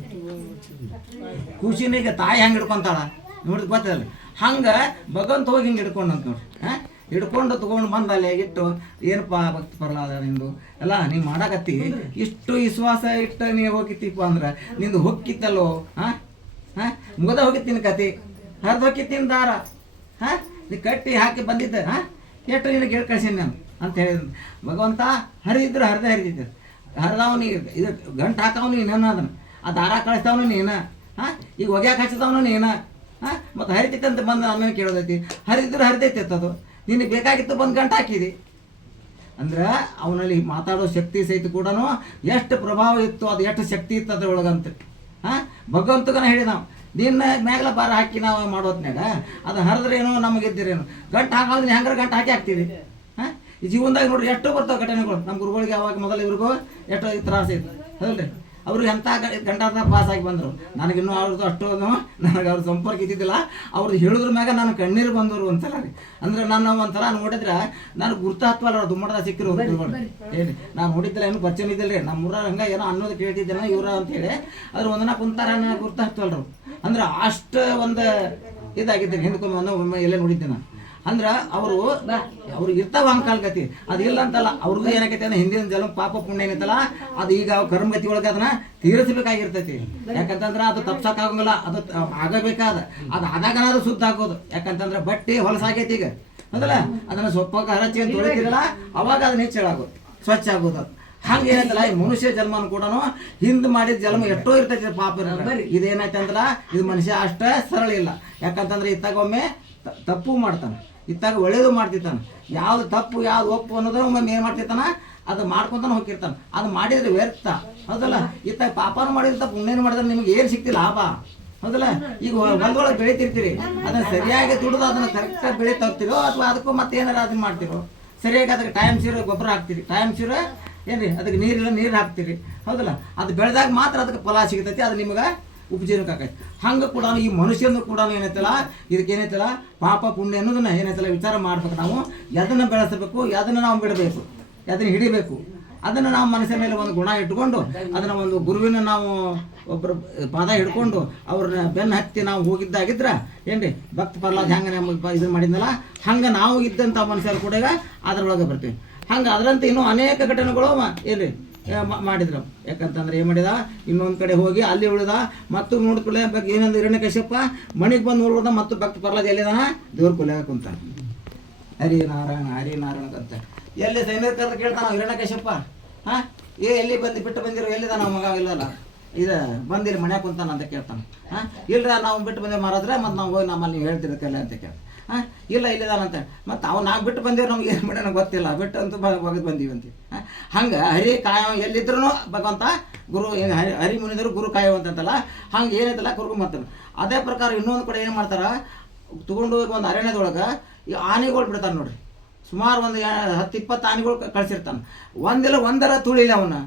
ಖುಷಿನ ಈಗ ತಾಯಿ ಹೆಂಗೆ ಹಿಡ್ಕೊಂತಾಳ ನೋಡಿದ್ ಗೊತ್ತಲ್ಲ, ಹಂಗೆ ಭಗವಂತ ಹೋಗಿ ಹಿಂಗೆ ಹಿಡ್ಕೊಂಡು ಅಂತ ನೋಡ್ರಿ. ಹಿಡ್ಕೊಂಡು ತೊಗೊಂಡು ಬಂದಲ್ಲಿ ಇಟ್ಟು ಏನಪ್ಪ ಭಕ್ತ ಪ್ರಹ್ಲಾದ ನಿಂದು ಎಲ್ಲ ನೀವು ಮಾಡಕತ್ತಿ ಇಷ್ಟು ವಿಶ್ವಾಸ ಇಟ್ಟು ನೀವು ಹೋಗಿತ್ತಿಪ್ಪ ಅಂದ್ರೆ ನಿಂದು ಹೊಕ್ಕಿತ್ತಲ್ಲೋ. ಮುಗದ ಹೋಗಿತ್ತೀನಿ ಕತಿ, ಹರಿದು ಹೋಗಿತ್ತೀನಿ ದಾರ, ನೀ ಕಟ್ಟಿ ಹಾಕಿ ಬಂದಿದ್ದೆ ಎಷ್ಟು ನಿನಗೆ ಹೇಳಿ ಕಳ್ಸೀನಿ ನಾನು ಅಂತ ಹೇಳಿದ್ ಭಗವಂತ. ಹರಿದಿದ್ರು ಹರಿದೇ ಹರಿದಿದ್ರು, ಹರಿದವ್ ನೀ ಇದು ಗಂಟು ಹಾಕವ್ ನೀನು ಅದನ್ನು, ಆ ದಾರ ಕಳಿಸ್ತಾವನು ನೀನು, ಈಗ ಒಗ್ಯಾಕೆ ಹಚ್ಚಿದವನು ನೀನು. ಮತ್ತು ಹರಿತೈತೆ ಅಂತ ಬಂದು ಆಮೇಲೆ ಕೇಳೋದೈತಿ, ಹರಿದಿದ್ರು ಹರಿದೈತೆ ಅದು ನಿನಗೆ ಬೇಕಾಗಿತ್ತು ಬಂದು ಗಂಟು ಹಾಕಿದಿ ಅಂದ್ರೆ ಅವನಲ್ಲಿ ಮಾತಾಡೋ ಶಕ್ತಿ ಸಹಿತ ಕೂಡ ಎಷ್ಟು ಪ್ರಭಾವ ಇತ್ತು, ಅದು ಎಷ್ಟು ಶಕ್ತಿ ಇತ್ತು ಅದ್ರೊಳಗಂತ. ಭಗವಂತಗನ ಹೇಳಿ ನಾವು ನಿನ್ನ ಮ್ಯಾಗಲ ಬಾರ ಹಾಕಿ ನಾವು ಮಾಡೋದ್ನಾಗ ಅದು ಹರಿದ್ರೇನೋ ನಮಗಿದ್ದೀರೇನು ಗಂಟು ಹಾಕೋದ್ರೆ ಹೆಂಗಾರ ಗಂಟು ಹಾಕಿ ಹಾಕ್ತೀವಿ. ಈ ಜೀವನದಾಗ ನೋಡ್ರಿ ಎಷ್ಟೋ ಬರ್ತಾವೆ ಘಟನೆಗಳು. ನಮ್ಮ ಗುರುಗಳಿಗೆ ಅವಾಗ ಮೊದಲು ಇವ್ರಿಗೂ ಎಷ್ಟೋ ತ್ರಾಸ ಇತ್ತು ಹೌದ್ರಿ. ಅವ್ರಿಗೆ ಎಂಥ ಗಂಟಾದ ಪಾಸ್ ಆಗಿ ಬಂದರು. ನನಗಿನ್ನೂ ಅವ್ರದ್ದು ಅಷ್ಟು ನನಗೆ ಅವ್ರ ಸಂಪರ್ಕ ಇದ್ದಿದ್ದಿಲ್ಲ. ಅವ್ರದ್ದು ಹೇಳಿದ್ರ ಮ್ಯಾಗ ನಾನು ಕಣ್ಣೀರು ಬಂದವರು ಒಂದ್ಸಲ ರೀ. ಅಂದ್ರೆ ನಾನು ಒಂಥರ ನೋಡಿದ್ರೆ ನಾನು ಗುರ್ತು ಹತ್ವಲ್ಲ ಅವ್ರು ದುಮ್ಮಡದ ಸಿಕ್ಕಿರು ಹೇಳಿ ನಾನು ನೋಡಿದ್ದಿಲ್ಲ, ಏನು ಪರಿಚಯ ಇದ್ದಿಲ್ಲ ರೀ. ನಮ್ಮ ಊರ ಹಂಗೆ ಏನೋ ಅನ್ನೋದು ಕೇಳ್ತಿದ್ದೇನೆ ಇವ್ರ ಅಂತೇಳಿ ಅದ್ರ ಒಂದನ್ನ ಕುಂತಾರ ನನಗೆ ಗುರ್ತು ಹತ್ವಲ್ರು. ಅಂದ್ರೆ ಅಷ್ಟು ಒಂದು ಇದಾಗಿದ್ದೀನಿ. ಹಿಂದ್ಕೊಮ್ಮೆ ಒಮ್ಮೆ ಎಲ್ಲೇ ನೋಡಿದ್ದೆ ನಾನು. ಅಂದ್ರೆ ಅವ್ರು ಇರ್ತಾವ ಅಂಕಾಲ್ಗತಿ ಅದು ಇಲ್ಲ ಅಂತಲ್ಲ. ಅವ್ರದ್ದು ಏನಾಗೈತೆ ಅಂದ್ರೆ ಹಿಂದಿನ ಜಲ ಪಾಪ ಪುಣ್ಯ ಏನೈತಲ್ಲ ಅದು ಈಗ ಕರ್ಮಗತಿ ಒಳಗೆ ಅದನ್ನ ತೀರಿಸಬೇಕಾಗಿರ್ತೈತಿ. ಯಾಕಂತಂದ್ರೆ ಅದು ತಪ್ಸಕ್ಕಾಗಂಗಿಲ್ಲ, ಅದು ಆಗಬೇಕಾದ ಅದು ಆದಾಗ ಅದು ಶುದ್ಧ ಆಗೋದು. ಯಾಕಂತಂದ್ರೆ ಬಟ್ಟೆ ಹೊಲಸಾಗೈತಿ ಈಗ ಅದಲ್ಲ, ಅದನ್ನ ಸೊಪ್ಪಾಗ ಹರಚಿ ಅಂತ ತೊಳಿತಿರಲ್ಲ ಅವಾಗ ಅದನ್ನ ಹೆಚ್ಚಾಗೋದು ಸ್ವಚ್ಛ ಆಗೋದು. ಅದು ಹಂಗೆ ಏನೈತಲ್ಲ ಈ ಮನುಷ್ಯ ಜನ್ಮನು ಕೂಡ ಹಿಂದೆ ಮಾಡಿದ ಜನ್ಮ ಎಷ್ಟೋ ಇರ್ತೈತಿ ಪಾಪ. ಇದೇನೈತೆ ಅಂದ್ರೆ ಇದು ಮನುಷ್ಯ ಅಷ್ಟ ಸರಳ ಇಲ್ಲ. ಯಾಕಂತಂದ್ರೆ ಇತ್ತಾಗೊಮ್ಮೆ ತಪ್ಪು ಮಾಡ್ತಾನೆ, ಇತ್ತಾಗ ಒಳ್ಳೇದು ಮಾಡ್ತಿರ್ತಾನೆ. ಯಾವ್ದು ತಪ್ಪು ಯಾವ್ದು ಒಪ್ಪು ಅನ್ನೋದ್ರ ಒಮ್ಮೆ ಏನು ಮಾಡ್ತಿರ್ತಾನ ಅದು ಮಾಡ್ಕೊತಾನೆ ಹೋಗಿರ್ತಾನೆ. ಅದು ಮಾಡಿದ್ರೆ ವ್ಯರ್ಥ ಹೌದಲ್ಲ. ಇತ್ತಾಗ ಪಾಪನೂ ಮಾಡಿದ್ರೆ ಪುಣ್ಯನೂ ಮಾಡಿದ್ರೆ ನಿಮ್ಗೆ ಏನು ಸಿಗ್ತಿಲ್ಲ ಲಾಭ ಹೌದಲ್ಲ. ಈಗ ಹೊಲದೊಳಗೆ ಬೆಳಿತಿರ್ತೀರಿ, ಅದನ್ನ ಸರಿಯಾಗಿ ದುಡಿದು ಅದನ್ನ ಕರೆಕ್ಟಾಗಿ ಬೆಳೀತಾ ಹೋಗ್ತಿರೋ ಅಥವಾ ಅದಕ್ಕೂ ಮತ್ತೆ ಏನಾರು ಅದನ್ನ ಮಾಡ್ತಿರೋ ಸರಿಯಾಗಿ ಅದಕ್ಕೆ ಟೈಮ್ ಸೀರೆ ಗೊಬ್ಬರ ಹಾಕ್ತೀರಿ, ಟೈಮ್ ಸೀರೆ ಏನ್ರಿ ಅದಕ್ಕೆ ನೀರು ಹಾಕ್ತೀರಿ ಹೌದಲ್ಲ. ಅದು ಬೆಳೆದಾಗ ಮಾತ್ರ ಅದಕ್ಕೆ ಫಲ ಸಿಗ್ತೈತಿ, ಅದು ನಿಮ್ಗೆ ಉಪಜೀವನಕ್ಕೆ ಆಕೈತಿ. ಹಂಗೆ ಕೂಡ ಈ ಮನುಷ್ಯನ ಕೂಡ ಏನೈತಲ್ಲ ಇದಕ್ಕೆ ಏನೈತಲ್ಲ ಪಾಪ ಪುಣ್ಯ ಅನ್ನೋದನ್ನ ಏನೈತಲ್ಲ ವಿಚಾರ ಮಾಡ್ಬೇಕು. ನಾವು ಎದನ್ನು ಬೆಳೆಸಬೇಕು, ಎದನ್ನು ನಾವು ಬಿಡಬೇಕು, ಎದನ್ನು ಹಿಡಿಬೇಕು, ಅದನ್ನು ನಾವು ಮನಸ್ಸಿನ ಮೇಲೆ ಒಂದು ಗುಣ ಇಟ್ಕೊಂಡು ಅದನ್ನು ಒಂದು ಗುರುವಿನ ನಾವು ಒಬ್ಬರು ಪಾದ ಹಿಡ್ಕೊಂಡು ಅವ್ರನ್ನ ಬೆನ್ನು ಹತ್ತಿ ನಾವು ಹೋಗಿದ್ದಾಗಿದ್ರೆ ಏನ್ರಿ ಭಕ್ತ ಪ್ರಹ್ಲಾದ ಹೆಂಗೆ ನಮಗೆ ಇದನ್ನು ಮಾಡಿದ್ನಲ್ಲ ಹಂಗೆ ನಾವು ಇದ್ದಂಥ ಮನುಷ್ಯರು ಕೂಡ ಈಗ ಅದರೊಳಗೆ ಬರ್ತೀವಿ. ಹಂಗೆ ಅದರಂತೆ ಇನ್ನೂ ಅನೇಕ ಘಟನೆಗಳು ಏನ್ರಿ ಮಾಡಿದ್ರು. ಯಾಕಂತಂದ್ರೆ ಏನು ಮಾಡಿದ ಇನ್ನೊಂದು ಕಡೆ ಹೋಗಿ ಅಲ್ಲಿ ಉಳಿದ ಮತ್ತು ನೋಡ್ಕೊಳ್ಳೆ ಬಗ್ಗೆ ಏನಂದ್ರೆ ಹಿರಣ್ಯಕಶ್ಯಪ ಮಣಿಗೆ ಬಂದು ನೋಡ್ಬೋದ ಮತ್ತು ಭಕ್ತ ಪ್ರಹ್ಲಾದ ಎಲ್ಲಿದಾನ ದೇವ್ರ ಕೊಲೆಯಾಗ ಕುಂತ ಹರಿನಾರಾಯಣ ಅಂತ ಎಲ್ಲಿ ಸೈನಿಕರ ಕೇಳ್ತಾನ ಹಿರಣ್ಯಕಶ್ಯಪ ಎಲ್ಲಿ ಬಿಟ್ಟು ಬಂದಿರೋ ಎಲ್ಲಿದ ನಾವು ಮಗ ಇಲ್ಲಲ್ಲ ಇದು ಬಂದಿಲ್ಲ ಮನ್ಯಾಗ ಕುಂತಾನ ಅಂತ ಕೇಳ್ತಾನೆ. ಇಲ್ರ ನಾವು ಬಿಟ್ಟು ಬಂದೇವೆ ಮಾರಾದ್ರೆ ಮತ್ತು ನಾವು ಹೋಗಿ ನಮ್ಮಲ್ಲಿ ನೀವು ಹೇಳ್ತಿರಕ್ಕಲ್ಲ ಅಂತ ಕೇಳ್ತಾನೆ. ಇಲ್ಲ ಇಲ್ಲಿದಾನಂತ ಮತ್ತು ನಾವು ಬಿಟ್ಟು ಬಂದೇವು ನಮ್ಗೆ ಏನು ಮಾಡ್ಯಾನ ಗೊತ್ತಿಲ್ಲ ಬಿಟ್ಟು ಅಂತೂ ಒಗದು ಬಂದೀವಿ ಅಂತೀವಿ. ಹಂಗೆ ಹರಿ ಕಾಯೋ ಎಲ್ಲಿದ್ರು ಭಗವಂತ ಗುರು ಏನು ಹರಿ ಮುನಿದರು ಗುರು ಕಾಯುವಂತಲ್ಲ ಹಂಗೆ ಏನೈತಲ್ಲ ಕರ್ಕೊಂಬರ್ತಾನೆ. ಅದೇ ಪ್ರಕಾರ ಇನ್ನೊಂದು ಕಡೆ ಏನು ಮಾಡ್ತಾರೆ ತೊಗೊಂಡು ಹೋಗಿ ಒಂದು ಅರಣ್ಯದೊಳಗೆ ಈ ಆನೆಗಳು ಬಿಡ್ತಾನೆ ನೋಡ್ರಿ. ಸುಮಾರು ಒಂದು 10-20 ಆನೆಗಳು ಕಳ್ಸಿರ್ತಾನೆ. ಒಂದರ ತುಳಿಲ್ಲ ಅವನ್ನ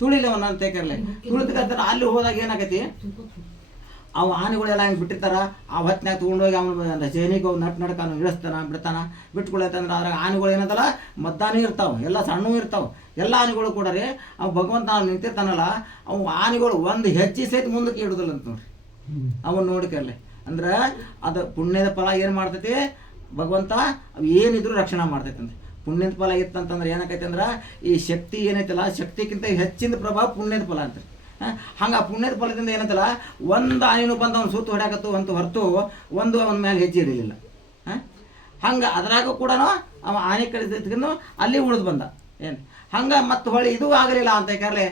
ತುಳಿಲ್ಲ ಅವನ್ನ ಅಂತ ಕರ್ಲೆ ತುಳಿದ್ಕಂತಾರೆ. ಅಲ್ಲಿ ಹೋದಾಗ ಏನಾಗೈತಿ ಅವು ಆನೆಗಳೆಲ್ಲ ಹಂಗೆ ಬಿಟ್ಟಿರ್ತಾರ. ಆ ಹೊತ್ತಿನಾಗ ತೊಗೊಂಡೋಗಿ ಅವನು ಸೈನಿಕ ನಡ್ಕ ಅವ್ನು ಇಳಿಸ್ತಾನ ಬಿಡ್ತಾನ. ಬಿಟ್ಕೊಳತ್ತಂದ್ರೆ ಅದ್ರಾಗ ಆನೆಗಳು ಏನದಲ್ಲ ಮದ್ದಾನೂ ಇರ್ತಾವೆ, ಎಲ್ಲ ಸಣ್ಣವು ಇರ್ತಾವೆ. ಎಲ್ಲ ಆನೆಗಳು ಕೂಡ ರೀ ಅವು ಭಗವಂತ ನಿಂತಿರ್ತಾನಲ್ಲ, ಅವು ಆನೆಗಳು ಒಂದು ಹೆಜ್ಜೆ ಸಹಿತ ಮುಂದಕ್ಕೆ ಇಡುದಿಲ್ಲ ಅಂತ ನೋಡ್ರಿ. ಅವನು ನೋಡಿಕರ್ಲೆ ಅಂದ್ರೆ ಅದು ಪುಣ್ಯದ ಫಲ ಏನು ಮಾಡ್ತೈತಿ ಭಗವಂತ ಅವು ಏನಿದ್ರು ರಕ್ಷಣೆ ಮಾಡ್ತೈತಿ ಅಂತ. ಪುಣ್ಯದ ಫಲ ಇತ್ತಂತಂದ್ರೆ ಏನಾಕೈತಿ ಅಂದ್ರೆ ಈ ಶಕ್ತಿ ಏನೈತಲ್ಲ, ಶಕ್ತಿಗಿಂತ ಹೆಚ್ಚಿನ ಪ್ರಭಾವ ಪುಣ್ಯದ ಫಲ ಅಂತ. ಹಂಗೆ ಆ ಪುಣ್ಯದ ಫಲದಿಂದ ಏನಂತಲ್ಲ ಒಂದು ಆನೆನೂ ಬಂದು ಅವ್ನು ಸುತ್ತು ಹೊಡ್ಯಾಕತ್ತು ಅಂತ ಹೊರತು ಒಂದು ಅವನ ಮೇಲೆ ಹೆಜ್ಜೆ ಇರಲಿಲ್ಲ. ಹಂಗೆ ಅದ್ರಾಗೂ ಕೂಡ ಅವ ಆನೆ ಕಡಿಸಿದ್ರೂ ಅಲ್ಲಿ ಉಳಿದು ಬಂದ. ಏನು ಹಂಗೆ ಮತ್ತು ಹೊಳ್ಳಿ ಇದು ಆಗಲಿಲ್ಲ ಅಂತ ಯಾಕಂದ್ರೆ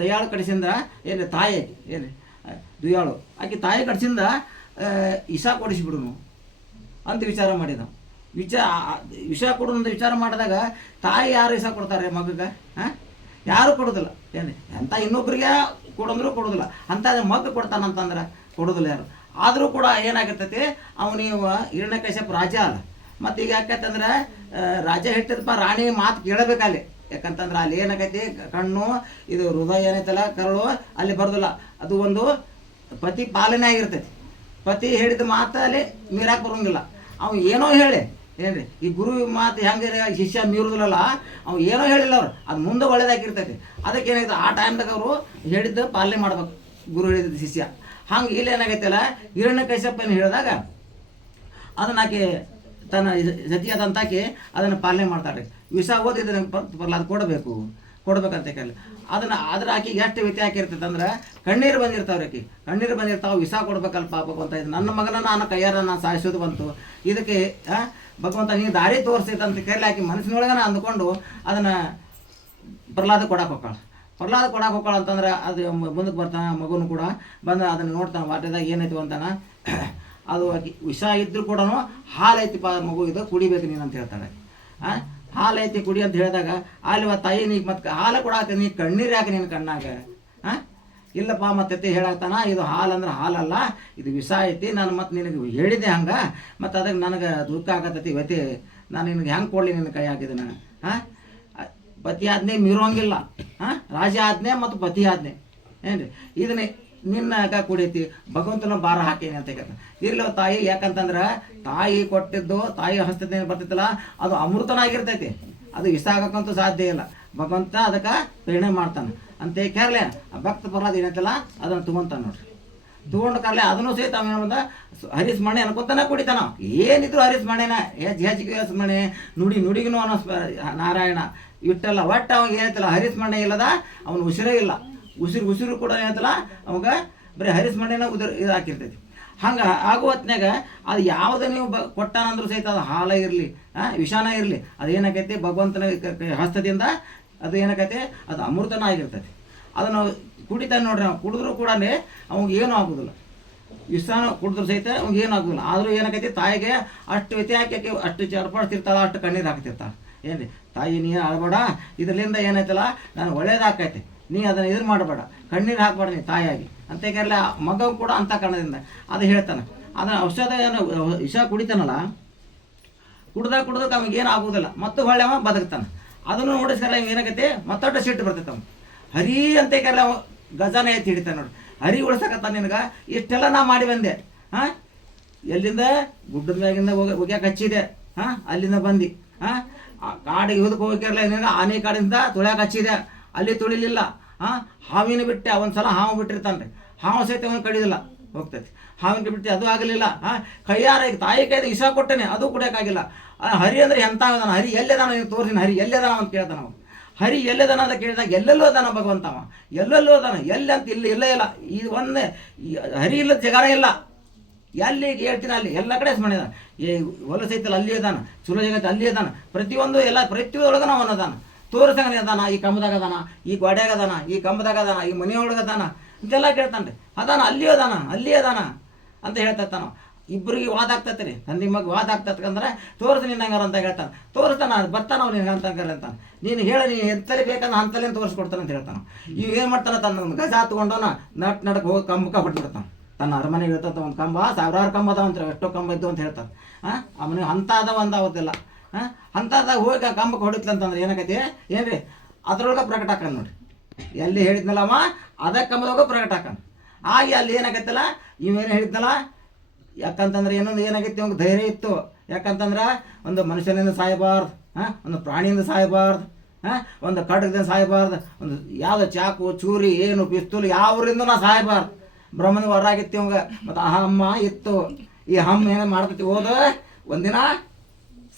ದಯಾಳು ಕಡಿಸಿಂದ ಏನು ತಾಯಿ ಏನು ದುಯಾಳು ಆಕೆ ತಾಯಿ ಕಡಿಸಿಂದ ಇಸ ಕೊಡಿಸಿಬಿಡುನು ಅಂತ ವಿಚಾರ ಮಾಡಿದ. ವಿಷ ಕೊಡೋದು ವಿಚಾರ ಮಾಡಿದಾಗ ತಾಯಿ ಯಾರು ಇಸ ಕೊಡ್ತಾರೆ ಮಗಗೆ? ಯಾರು ಕೊಡೋದಿಲ್ಲ. ಏನು ಎಂಥ ಇನ್ನೊಬ್ರಿಗೆ ಕೊಡಂದ್ರೂ ಕೊಡೋದಿಲ್ಲ, ಅಂಥ ಮಗ ಕೊಡ್ತಾನಂತಂದ್ರೆ ಕೊಡೋದಿಲ್ಲ ಯಾರು. ಆದರೂ ಕೂಡ ಏನಾಗಿರ್ತೈತಿ ಅವನಿವ ಹಿರಣ್ಯಕಶ್ಯಪ ರಾಜ ಅಲ್ಲ. ಮತ್ತು ಈಗ ಯಾಕಂತಂದ್ರೆ ರಾಜ ಹೇಳ್ತಿದ್ದಪ್ಪ ರಾಣಿ ಮಾತು ಕೇಳಬೇಕಲ್ಲಿ. ಯಾಕಂತಂದ್ರೆ ಅಲ್ಲಿ ಏನಾಗೈತಿ ಕಣ್ಣು ಇದು ಹೃದಯ ಏನೈತಲ್ಲ ಕರಳು ಅಲ್ಲಿ ಬರೋದಿಲ್ಲ. ಅದು ಒಂದು ಪತಿ ಪಾಲನೆ ಆಗಿರ್ತೈತಿ. ಪತಿ ಹೇಳಿದ ಮಾತು ಅಲ್ಲಿ ಮೀರಾಕ್ ಬರೋಂಗಿಲ್ಲ. ಅವ್ನು ಏನೋ ಹೇಳಿ ಏನ್ರಿ ಈ ಗುರು ಮಾತು ಹೆಂಗೆ ಶಿಷ್ಯ ಮೀರುದಿಲ್ಲಲ್ಲ, ಅವ್ನು ಏನೋ ಹೇಳಿಲ್ಲ ಅವ್ರು ಅದು ಮುಂದೆ ಒಳ್ಳೇದಾಗಿರ್ತೈತಿ. ಅದಕ್ಕೆ ಏನಾಗುತ್ತೆ ಆ ಟೈಮ್ದಾಗ ಅವರು ಹೇಳಿದ್ದು ಪಾಲನೆ ಮಾಡ್ಬೇಕು, ಗುರು ಹೇಳಿದ ಶಿಷ್ಯ. ಹಂಗೆ ಇಲ್ಲಿ ಏನಾಗೈತಲ್ಲ ಹಿರಣ್ಯಕಶ್ಯಪನ ಹೇಳಿದಾಗ ಅದನ್ನ ಆಕೆ ತನ್ನ ಸತಿಯಾದಂತಾಕಿ ಅದನ್ನು ಪಾಲನೆ ಮಾಡ್ತಾಳೆ. ವಿಷ ಓದಿದ್ರೆ ಬರಲ್ಲ, ಅದು ಕೊಡಬೇಕಂತ ಕೇಳಿ ಅದನ್ನು ಆಕೆಗೆ ಎಷ್ಟು ವ್ಯತ್ಯ ಹಾಕಿರ್ತೈತೆ ಅಂದ್ರೆ ಕಣ್ಣೀರು ಬಂದಿರ್ತಾವ್ರಿ. ಆಕೆ ಕಣ್ಣೀರು ಬಂದಿರ್ತಾವೆ, ವಿಷ ಕೊಡ್ಬೇಕಲ್ಲ ಭಗವಂತ, ಇದು ನನ್ನ ಮಗನ ನಾನು ಕೈಯಾರ ನಾನು ಸಾಯಿಸೋದು ಬಂತು, ಇದಕ್ಕೆ ಭಗವಂತ ನೀನು ದಾರಿ ತೋರಿಸ್ತೈತೆ ಅಂತ ಕೇಳಿ ಆಕೆ ಮನಸ್ಸಿನೊಳಗನ ಅಂದ್ಕೊಂಡು ಅದನ್ನು ಪ್ರಹ್ಲಾದ ಕೊಡಕ್ಕೆ ಹೋಗ್ತಾಳ ಅಂತಂದ್ರೆ ಅದು ಮುಂದಕ್ಕೆ ಬರ್ತಾನೆ. ಮಗುನು ಕೂಡ ಬಂದು ಅದನ್ನು ನೋಡ್ತಾನೆ, ವಾಟ್ಯದಾಗ ಏನೈತಿ ಅಂತಾನೆ. ಅದು ವಿಷ ಇದ್ರೂ ಕೂಡ ಹಾಲು ಐತಿಪ್ಪ ಮಗು ಇದು ಕುಡಿಬೇಕು ನೀನು ಅಂತ ಹೇಳ್ತಾಳೆ. ಹಾಲು ಐತಿ ಕುಡಿ ಅಂತ ಹೇಳಿದಾಗ ಅಲ್ಲಿ ತಾಯಿ ನೀ ಮತ್ತೆ ಹಾಲು ಕೊಡಾಕ ನೀ ಕಣ್ಣೀರು ಯಾಕೆ ನಿನ್ನ ಕಣ್ಣಾಗ? ಇಲ್ಲಪ್ಪ ಮತ್ತೆ ಹೇಳಾಕ್ತಾನ, ಇದು ಹಾಲು ಅಂದ್ರೆ ಹಾಲಲ್ಲ, ಇದು ವಿಷ ಐತಿ, ನಾನು ಮತ್ತೆ ನಿನಗೆ ಹೇಳಿದೆ ಹಂಗೆ, ಮತ್ತು ಅದಕ್ಕೆ ನನಗೆ ದುಃಖ ಆಗತ್ತೈತಿ ಇವತ್ತಿ, ನಾನು ನಿನಗೆ ಹೆಂಗೆ ಕೊಡಲಿ ನಿನ್ನ ಕೈ ಹಾಕಿದನ? ಪತಿ ಆಜ್ಞೆ ಮೀರೋಂಗಿಲ್ಲ. ರಾಜ ಆಜ್ಞೆ ಮತ್ತು ಪತಿ ಆಜ್ಞೆ ಏನ್ರಿ ಇದನ್ನೇ ನಿನ್ನ ಕುಡಿಯತಿ ಭಗವಂತನ ಭಾರ ಹಾಕೇನಿ ಅಂತ ಹೇಳ್ತಾನೆ. ಇರ್ಲಿ ತಾಯಿ, ಯಾಕಂತಂದ್ರೆ ತಾಯಿ ಕೊಟ್ಟಿದ್ದು ತಾಯಿ ಹಸ್ತದ ಬರ್ತೈತಲ್ಲ ಅದು ಅಮೃತನಾಗಿರ್ತೈತಿ, ಅದು ಇಷ್ಟ ಆಗಕ್ಕಂತೂ ಸಾಧ್ಯ ಇಲ್ಲ. ಭಗವಂತ ಅದಕ್ಕೆ ಪ್ರೇರಣೆ ಮಾಡ್ತಾನೆ ಅಂತ ಕೇರಳೆ ಭಕ್ತ ಪ್ರಹ್ಲಾದ ಏನೈತಲ್ಲ ಅದನ್ನು ತೊಗೊಂತಾನೆ ನೋಡ್ರಿ. ತೊಗೊಂಡು ಕರ್ಲೆ ಅದನ್ನು ಸಹಿತ ಅವನ ಹರಿಸ್ಮರಣೆ ಅನ್ಕೊತಾನೆ ಕುಡಿತಾನ. ಏನಿದ್ರು ಹರಿಸ್ಮರಣೆನ ಹೆಚ್ಚಿಗೆ ಸ್ಮರಣೆ ನುಡಿಗೂ ಅನ್ನೋ ನಾರಾಯಣ ಇಟ್ಟಲ್ಲ. ಒಟ್ಟು ಅವಾಗ ಏನೈತಲ್ಲ ಹರಿಸ್ಮರಣೆ ಇಲ್ಲದ ಅವನು ಉಸಿರೇ ಇಲ್ಲ. ಉಸಿರು ಕೂಡ ಏನೈತಲ್ಲ ಅವಾಗ ಬರೀ ಹರಿಸ್ಮರಣೆನ ಇದು ಹಾಕಿರ್ತೈತಿ. ಹಂಗೆ ಆಗೋ ಹೊತ್ನಾಗ ಅದು ಯಾವುದೇ ನೀವು ಕೊಟ್ಟಾನಂದ್ರೂ ಸಹಿತ ಅದು ಹಾಲ ಇರಲಿ ವಿಷಾನ ಇರಲಿ, ಅದೇನಾಕೈತಿ ಭಗವಂತನ ಹಸ್ತದಿಂದ ಅದು ಏನಾಕೈತಿ ಅದು ಅಮೃತನ ಆಗಿರ್ತೈತಿ. ಅದನ್ನು ಕುಡಿತಾನೆ ನೋಡ್ರಿ. ನಾವು ಕುಡಿದ್ರೂ ಕೂಡ ಅವಾಗ ಏನೂ ಆಗೋದಿಲ್ಲ. ವಿಷಾನ ಕುಡಿದ್ರೂ ಸಹಿತ ಅವಾಗ ಏನೂ ಆಗೋದಿಲ್ಲ. ಆದರೂ ಏನಾಕೈತಿ ತಾಯಿಗೆ ಅಷ್ಟು ವ್ಯತ್ಯಾಕೆ ಅಷ್ಟು ಚರ್ಪಡಿಸ್ತಿರ್ತಾಳೆ, ಅಷ್ಟು ಕಣ್ಣೀರು ಹಾಕ್ತಿರ್ತಾಳೆ. ಏನ್ರಿ ತಾಯಿ ನೀನು ಅಳಬೇಡ, ಇದರಿಂದ ಏನೈತಲ್ಲ ನಾನು ಒಳ್ಳೇದಾಕೈತಿ, ನೀ ಅದನ್ನು ಇದು ಮಾಡಬೇಡ, ಕಣ್ಣೀರು ಹಾಕ್ಬೇಡ ನೀ ತಾಯಿಯಾಗಿ ಅಂತ ಕೇರಳ ಮಗ ಕೂಡ ಅಂತ ಕಾರಣದಿಂದ ಅದು ಹೇಳ್ತಾನೆ. ಅದನ್ನು ಔಷಧ ಏನು ವಿಷ ಕುಡಿತಾನಲ್ಲ, ಕುಡ್ದಕ್ಕೆ ಅವ್ನಿಗೆ ಏನು ಆಗೋದಿಲ್ಲ, ಮತ್ತು ಹೊಳ್ಳೆ ಅವ ಬದುಕ್ತಾನೆ. ಅದನ್ನು ನೋಡಿಸ್ಕಲ್ಲ ಏನಾಗೈತಿ ಮತ್ತೊಟ್ಟು ಸಿಟ್ಟು ಬರ್ತೈತೆ ಅವ್ನು. ಹರಿ ಅಂತ ಕೇರಳ ಗಜಾನ ಎತ್ತಿ ಹಿಡಿತಾನೆ ನೋಡಿ. ಹರಿ ಉಳ್ಸಕತ್ತ ನಿನಗೆ ಇಷ್ಟೆಲ್ಲ ನಾ ಮಾಡಿ ಬಂದೆ. ಎಲ್ಲಿಂದ ಗುಡ್ಡದ ಮ್ಯಾಗಿಂದ ಹೋಗ್ಯಾಕೆ ಹಚ್ಚಿದೆ, ಅಲ್ಲಿಂದ ಬಂದು ಕಾಡಿಗೆ ಹೋದಕ್ಕೆ ಹೋಗ್ಯಾರಲ್ಲ ಏನಾಗ ಆನೆ ಕಾಡಿಂದ ತುಳ್ಯಾಕೆ ಹಚ್ಚಿದೆ, ಅಲ್ಲಿ ತುಳಿಲಿಲ್ಲ. ಹಾವಿನ ಬಿಟ್ಟೆ ಒಂದ್ಸಲ ಹಾವು ಬಿಟ್ಟಿರ್ತಾನೆ ರೀ, ಹಾವು ಸಹಿತ ಅವನು ಕಡಿದಿಲ್ಲ ಹೋಗ್ತೈತಿ. ಹಾವಿನ ಬಿಟ್ಟು ಅದು ಆಗಲಿಲ್ಲ. ಕೈಯಾರ ತಾಯಿ ಕೈದು ವಿಷ ಕೊಟ್ಟೇನೆ, ಅದು ಕುಡಿಯೋಕ್ಕಾಗಿಲ್ಲ. ಹರಿ ಅಂದರೆ ಎಂಥ ಅದಾನ, ಹರಿ ಎಲ್ಲೆದಾನ ನೀವು ತೋರಿಸಿನ, ಹರಿ ಎಲ್ಲೆದಾನ ಅಂತ ಕೇಳ್ತಾನ ನಾವು. ಹರಿ ಎಲ್ಲೆದಾನ ಅಂತ ಕೇಳಿದಾಗ ಎಲ್ಲೆಲ್ಲೋ ಅದಾನ ಭಗವಂತವ, ಎಲ್ಲೆಲ್ಲೋ ಅದಾನ. ಎಲ್ಲಿ ಅಂತ ಇಲ್ಲೇ ಇಲ್ಲ. ಇದು ಒಂದೇ ಹರಿ ಇಲ್ಲದ ಜಗಾರ ಇಲ್ಲ. ಎಲ್ಲಿ ಹೇಳ್ತೀನಿ ಅಲ್ಲಿ ಎಲ್ಲ ಕಡೆ ಸ್ಮರಣೆ ಅದಾನ. ಹೊಲಸ ಐತಲ್ಲ ಅಲ್ಲಿ ಅದಾನ, ಚಲೋ ಜಗತ್ತು ಅಲ್ಲಿ ಅದಾನ. ಪ್ರತಿಯೊಂದು ಎಲ್ಲ ಪ್ರತಿಯೊಳಗನ ಅವನ ಅದಾನ. ತೋರಿಸಂಗನೆ ಅದಾನ, ಈ ಕಂಬದಾಗ ಅದಾನ, ಈ ಗೋಡ್ಯಾಗ ಅದಾನ, ಈ ಕಂಬದಾಗ ಅದಾನ, ಈ ಮನೆಯೊಳಗೆ ಅದಾನ ಅಂತೆಲ್ಲ ಕೇಳ್ತಾನೆ ರೀ. ಅದಾನ ಅಲ್ಲಿ ಅದಾನ ಅಂತ ಹೇಳ್ತಾನ. ಇಬ್ಬರಿಗೆ ವಾದ ಆಗ್ತೈತೆ ರೀ, ತಂದೆ ಮಗ ವಾದ ಆಗ್ತಕ್ಕಂದ್ರೆ ತೋರಿಸಿ ನಿನ್ನಂಗಾರ ಅಂತ ಹೇಳ್ತಾನೆ. ತೋರಿಸ್ತಾನ, ಬರ್ತಾನ ಅವ್ನು ನಿನಗೆ ಅಂತಂಗಾರ ಅಂತಾನೆ. ನೀನು ಹೇಳ ನೀನು ಎಂತಲೇ ಬೇಕಂದ್ರೆ ಅಂತಲೇ ತೋರಿಸ್ಕೊಡ್ತಾನೆ ಅಂತ ಹೇಳ್ತಾನೆ. ಈಗ ಏನು ಮಾಡ್ತಾನೆ, ತನ್ನ ಗಜ ಹತ್ಕೊಂಡವನ ನಡಕ್ಕೆ ಹೋಗಿ ಕಂಬಕ್ಕೆ ಹೊಡ್ಬಿಡ್ತಾನೆ. ತನ್ನ ಅರಮನೆಗೆ ಇರ್ತಂತ ಒಂದು ಕಂಬ, ಸಾವಿರಾರು ಕಂಬ ಅದಾವ ಅಂತ, ಎಷ್ಟೋ ಕಂಬ ಇದ್ದು ಅಂತ ಹೇಳ್ತಾನೆ. ಅವನಿಗೆ ಅಂಥ ಅದಾವ ಅಂದ ಅವತ್ತಿಲ್ಲ. ಅಂಥದ್ದಾಗ ಹೋಗಿ ಆ ಕಂಬಕ್ಕೆ ಹೊಡಿತ್ಲಂತಂದ್ರೆ ಏನಾಗೈತಿ ಏನ್ರಿ ಅದ್ರೊಳಗೆ ಪ್ರಕಟ ಹಾಕನ್ ನೋಡ್ರಿ. ಎಲ್ಲಿ ಹೇಳಿದ್ನಲ್ಲ ಅವ ಅದ ಕಂಬದಾಗ ಪ್ರಕಟ ಹಾಕನ್. ಆಗಿ ಅಲ್ಲಿ ಏನಾಗತ್ತಲ್ಲ ಇವೇನು ಹೇಳಿದ್ನಲ್ಲ, ಯಾಕಂತಂದ್ರೆ ಇನ್ನೊಂದು ಏನಾಗಿತ್ತು, ಇವಾಗ ಧೈರ್ಯ ಇತ್ತು. ಯಾಕಂತಂದ್ರೆ ಒಂದು ಮನುಷ್ಯನಿಂದ ಸಾಯಬಾರ್ದು, ಒಂದು ಪ್ರಾಣಿಯಿಂದ ಸಾಯಬಾರ್ದು, ಒಂದು ಖಡ್ಗದಿಂದ ಸಾಯಬಾರ್ದು, ಒಂದು ಯಾವುದೋ ಚಾಕು ಚೂರಿ ಏನು ಪಿಸ್ತೂಲ್ ಯಾವ್ರಿಂದ ನಾ ಸಾಯಬಾರ್ದು. ಬ್ರಹ್ಮನ ಹೊರಾಗಿತ್ತು ಇವಾಗ. ಮತ್ತು ಆ ಹಮ್ಮ ಇತ್ತು. ಈ ಹಮ್ಮ ಏನು ಮಾಡ್ತೈತಿ, ಹೋದ ಒಂದಿನ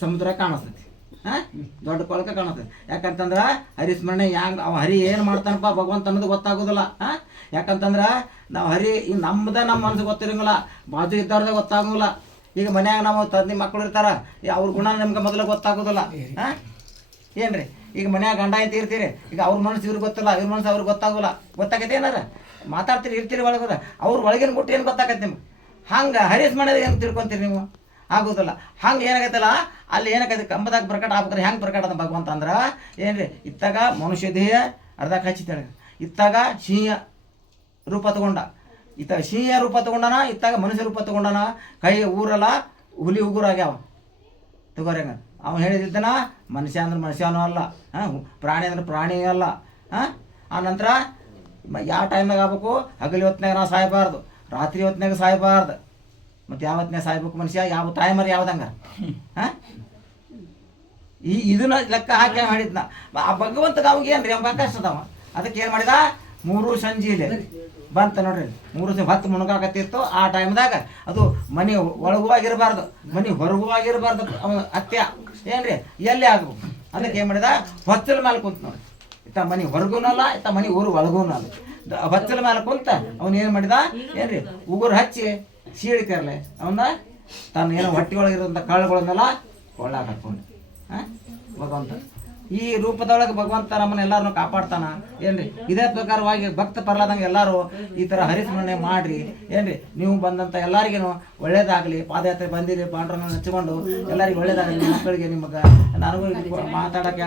ಸಮುದ್ರ ಕಾಣಿಸ್ತೈತಿ, ದೊಡ್ಡ ಕೊಳಕ ಕಾಣಿಸ್ತೈತಿ. ಯಾಕಂತಂದ್ರೆ ಹರಿಸ್ಮರಣೆ ಹ್ಯಾಂಗ ಅವ ಹರಿ ಏನು ಮಾಡ್ತಾನಪ್ಪ ಭಗವಂತ ಅನ್ನೋದು ಗೊತ್ತಾಗೋದಿಲ್ಲ. ಯಾಕಂತಂದ್ರೆ ನಾವು ಹರಿ ನಮ್ಮದೇ ನಮ್ಮ ಮನಸ್ಸು ಗೊತ್ತಿರಂಗಿಲ್ಲ, ಬಾಜು ಇದ್ದಾರ್ದೇ ಗೊತ್ತಾಗೋಲ್ಲ. ಈಗ ಮನ್ಯಾಗ ನಾವು ತಂದೆ ಮಕ್ಕಳು ಇರ್ತಾರ, ಅವ್ರ ಗುಣ ನಮ್ಗೆ ಮೊದಲು ಗೊತ್ತಾಗೋದಿಲ್ಲ. ಏನ್ರಿ, ಈಗ ಮನ್ಯಾಗ ಗಂಡ ಅಂತ ಇರ್ತೀರಿ, ಈಗ ಅವ್ರ ಮನಸ್ಸು ಇವ್ರಿಗೆ ಗೊತ್ತಿಲ್ಲ, ಇವ್ರ ಮನಸ್ಸು ಅವ್ರಿಗೆ ಗೊತ್ತಾಗೋಲ್ಲ. ಗೊತ್ತಾಗೈತೆ ಏನಾರ ಮಾತಾಡ್ತೀರಿ ಇರ್ತೀರಿ ಒಳಗೋದ, ಅವ್ರ ಒಳಗಿನ ಬಿಟ್ಟು ಏನು ಗೊತ್ತಾಗತ್ತೆ ನಿಮ್ಗೆ. ಹಂಗೆ ಹರಿಸ್ ಮಾಡೋದು ಏನು ತಿಳ್ಕೊತೀರಿ ನೀವು, ಆಗೋದಿಲ್ಲ. ಹಂಗೆ ಏನಾಗೈತಲ್ಲ ಅಲ್ಲಿ ಏನಾಗೈತೆ, ಕಂಬದಾಗ ಪ್ರಕಟ ಆಗ್ಬೇಕಾರೆ ಹೆಂಗೆ ಪ್ರಕಟ ಅದ ಭಗವಂತ ಅಂದ್ರೆ ಏನ್ರಿ, ಇತ್ತಾಗ ಮನುಷ್ಯ ದೇಹ ಅರ್ಧ ಹಚ್ಚಿತಾಳೆ, ಇತ್ತಾಗ ಸಿಂಹ ರೂಪ ತಗೊಂಡ, ಇತ್ತಾಗ ಸಿಂಹ ರೂಪ ತಗೊಂಡನ, ಇತ್ತಾಗ ಮನುಷ್ಯ ರೂಪ ತಗೊಂಡನ. ಕೈ ಊರಲ್ಲ ಹುಲಿ ಉಗುರಾಗ್ಯಾವ ತಗೋರಂಗ. ಅವ ಹೇಳಿದ್ದಾನ ಮನುಷ್ಯ ಅಂದ್ರೆ ಮನುಷ್ಯನೂ ಅಲ್ಲ, ಪ್ರಾಣಿ ಅಂದ್ರೆ ಪ್ರಾಣಿ ಅಲ್ಲ. ಆ ನಂತರ ಯಾವ ಟೈಮ್ನಾಗ ಆಗ್ಬೇಕು, ಹಗಲಿ ಹೊತ್ನಾಗ ನಾವು ಸಾಯಬಾರ್ದು, ರಾತ್ರಿ ಹೊತ್ನಾಗ ಸಾಯಬಾರ್ದು. ಮತ್ತು ಯಾವ ಹೊತ್ನಾಗ ಸಾಯ್ಬೇಕು ಮನುಷ್ಯ, ಯಾವ ಟೈಮರ್ ಯಾವ್ದಂಗ ಇದನ್ನ ಲೆಕ್ಕ ಹಾಕಿ ಮಾಡಿದ್ನ ಆ ಭಗವಂತಗೆ. ಅವಾಗ ಏನು ರೀ ಅವಾಗ ಕಷ್ಟ ಅದಾವ. ಅದಕ್ಕೆ ಏನು ಮಾಡಿದ, 3 ಸಂಜೀಲೆ ಬಂತ ನೋಡ್ರಿ, 3 ಹೊತ್ತು ಮುಣಗಾಕತ್ತಿತ್ತು. ಆ ಟೈಮ್ದಾಗ ಅದು ಮನೆ ಒಳಗೂ ಆಗಿರಬಾರ್ದು, ಮನೆ ಹೊರಗೂ ಆಗಿರಬಾರ್ದು. ಅತ್ಯ ಏನ್ರಿ ಎಲ್ಲಿ ಆಗ್ಬೇಕು. ಅದಕ್ಕೆ ಏನು ಮಾಡಿದ, ಹೊಚ್ಚಲ ಮೇಲೆ ಕುಂತ ನೋಡಿ. ಇತ್ತ ಮನೆ ಹೊರಗೂನಲ್ಲ, ಇತ್ತ ಮನೆ ಊರು ಒಳಗೂನು ಅಲ್ಲ, ಹೊಚ್ಚಲ ಮೇಲೆ ಕುಂತ ಅವನು ಏನು ಮಾಡಿದ ಏನ್ರಿ, ಉಗುರು ಹಚ್ಚಿ ಸೀಳಿಕರ್ಲೆ ಅವನ್ನ ತನ್ನ ಏನೋ ಹೊಟ್ಟೆ ಒಳಗಿರೋಂಥ ಕಳ್ಳುಗಳನ್ನೆಲ್ಲ ಕೊಳ್ಳಾಗ ಹಾಕೊಂಡು ಭಗವಂತ ಈ ರೂಪದೊಳಗೆ ಭಗವಂತ ನಮ್ಮನ್ನ ಎಲ್ಲಾರನ್ನು ಕಾಪಾಡ್ತಾನ. ಏನ್ರಿ, ಇದೇ ಪ್ರಕಾರವಾಗಿ ಭಕ್ತ ಪರ್ಲಾದಂಗೆ ಎಲ್ಲರೂ ಈ ಥರ ಹರಿಸ್ಮರಣೆ ಮಾಡ್ರಿ. ಏನ್ರಿ, ನೀವು ಬಂದಂಥ ಎಲ್ಲರಿಗೂ ಒಳ್ಳೇದಾಗಲಿ. ಪಾದಯಾತ್ರೆ ಬಂದಿರಿ, ಪಾಂಡುರಂಗನ ಹಚ್ಚಿಕೊಂಡು ಎಲ್ಲರಿಗೂ ಒಳ್ಳೇದಾಗಲಿ. ಮಕ್ಕಳಿಗೆ ನಿಮಗೆ ನನಗೂ ಮಾತಾಡೋಕ್ಕೆ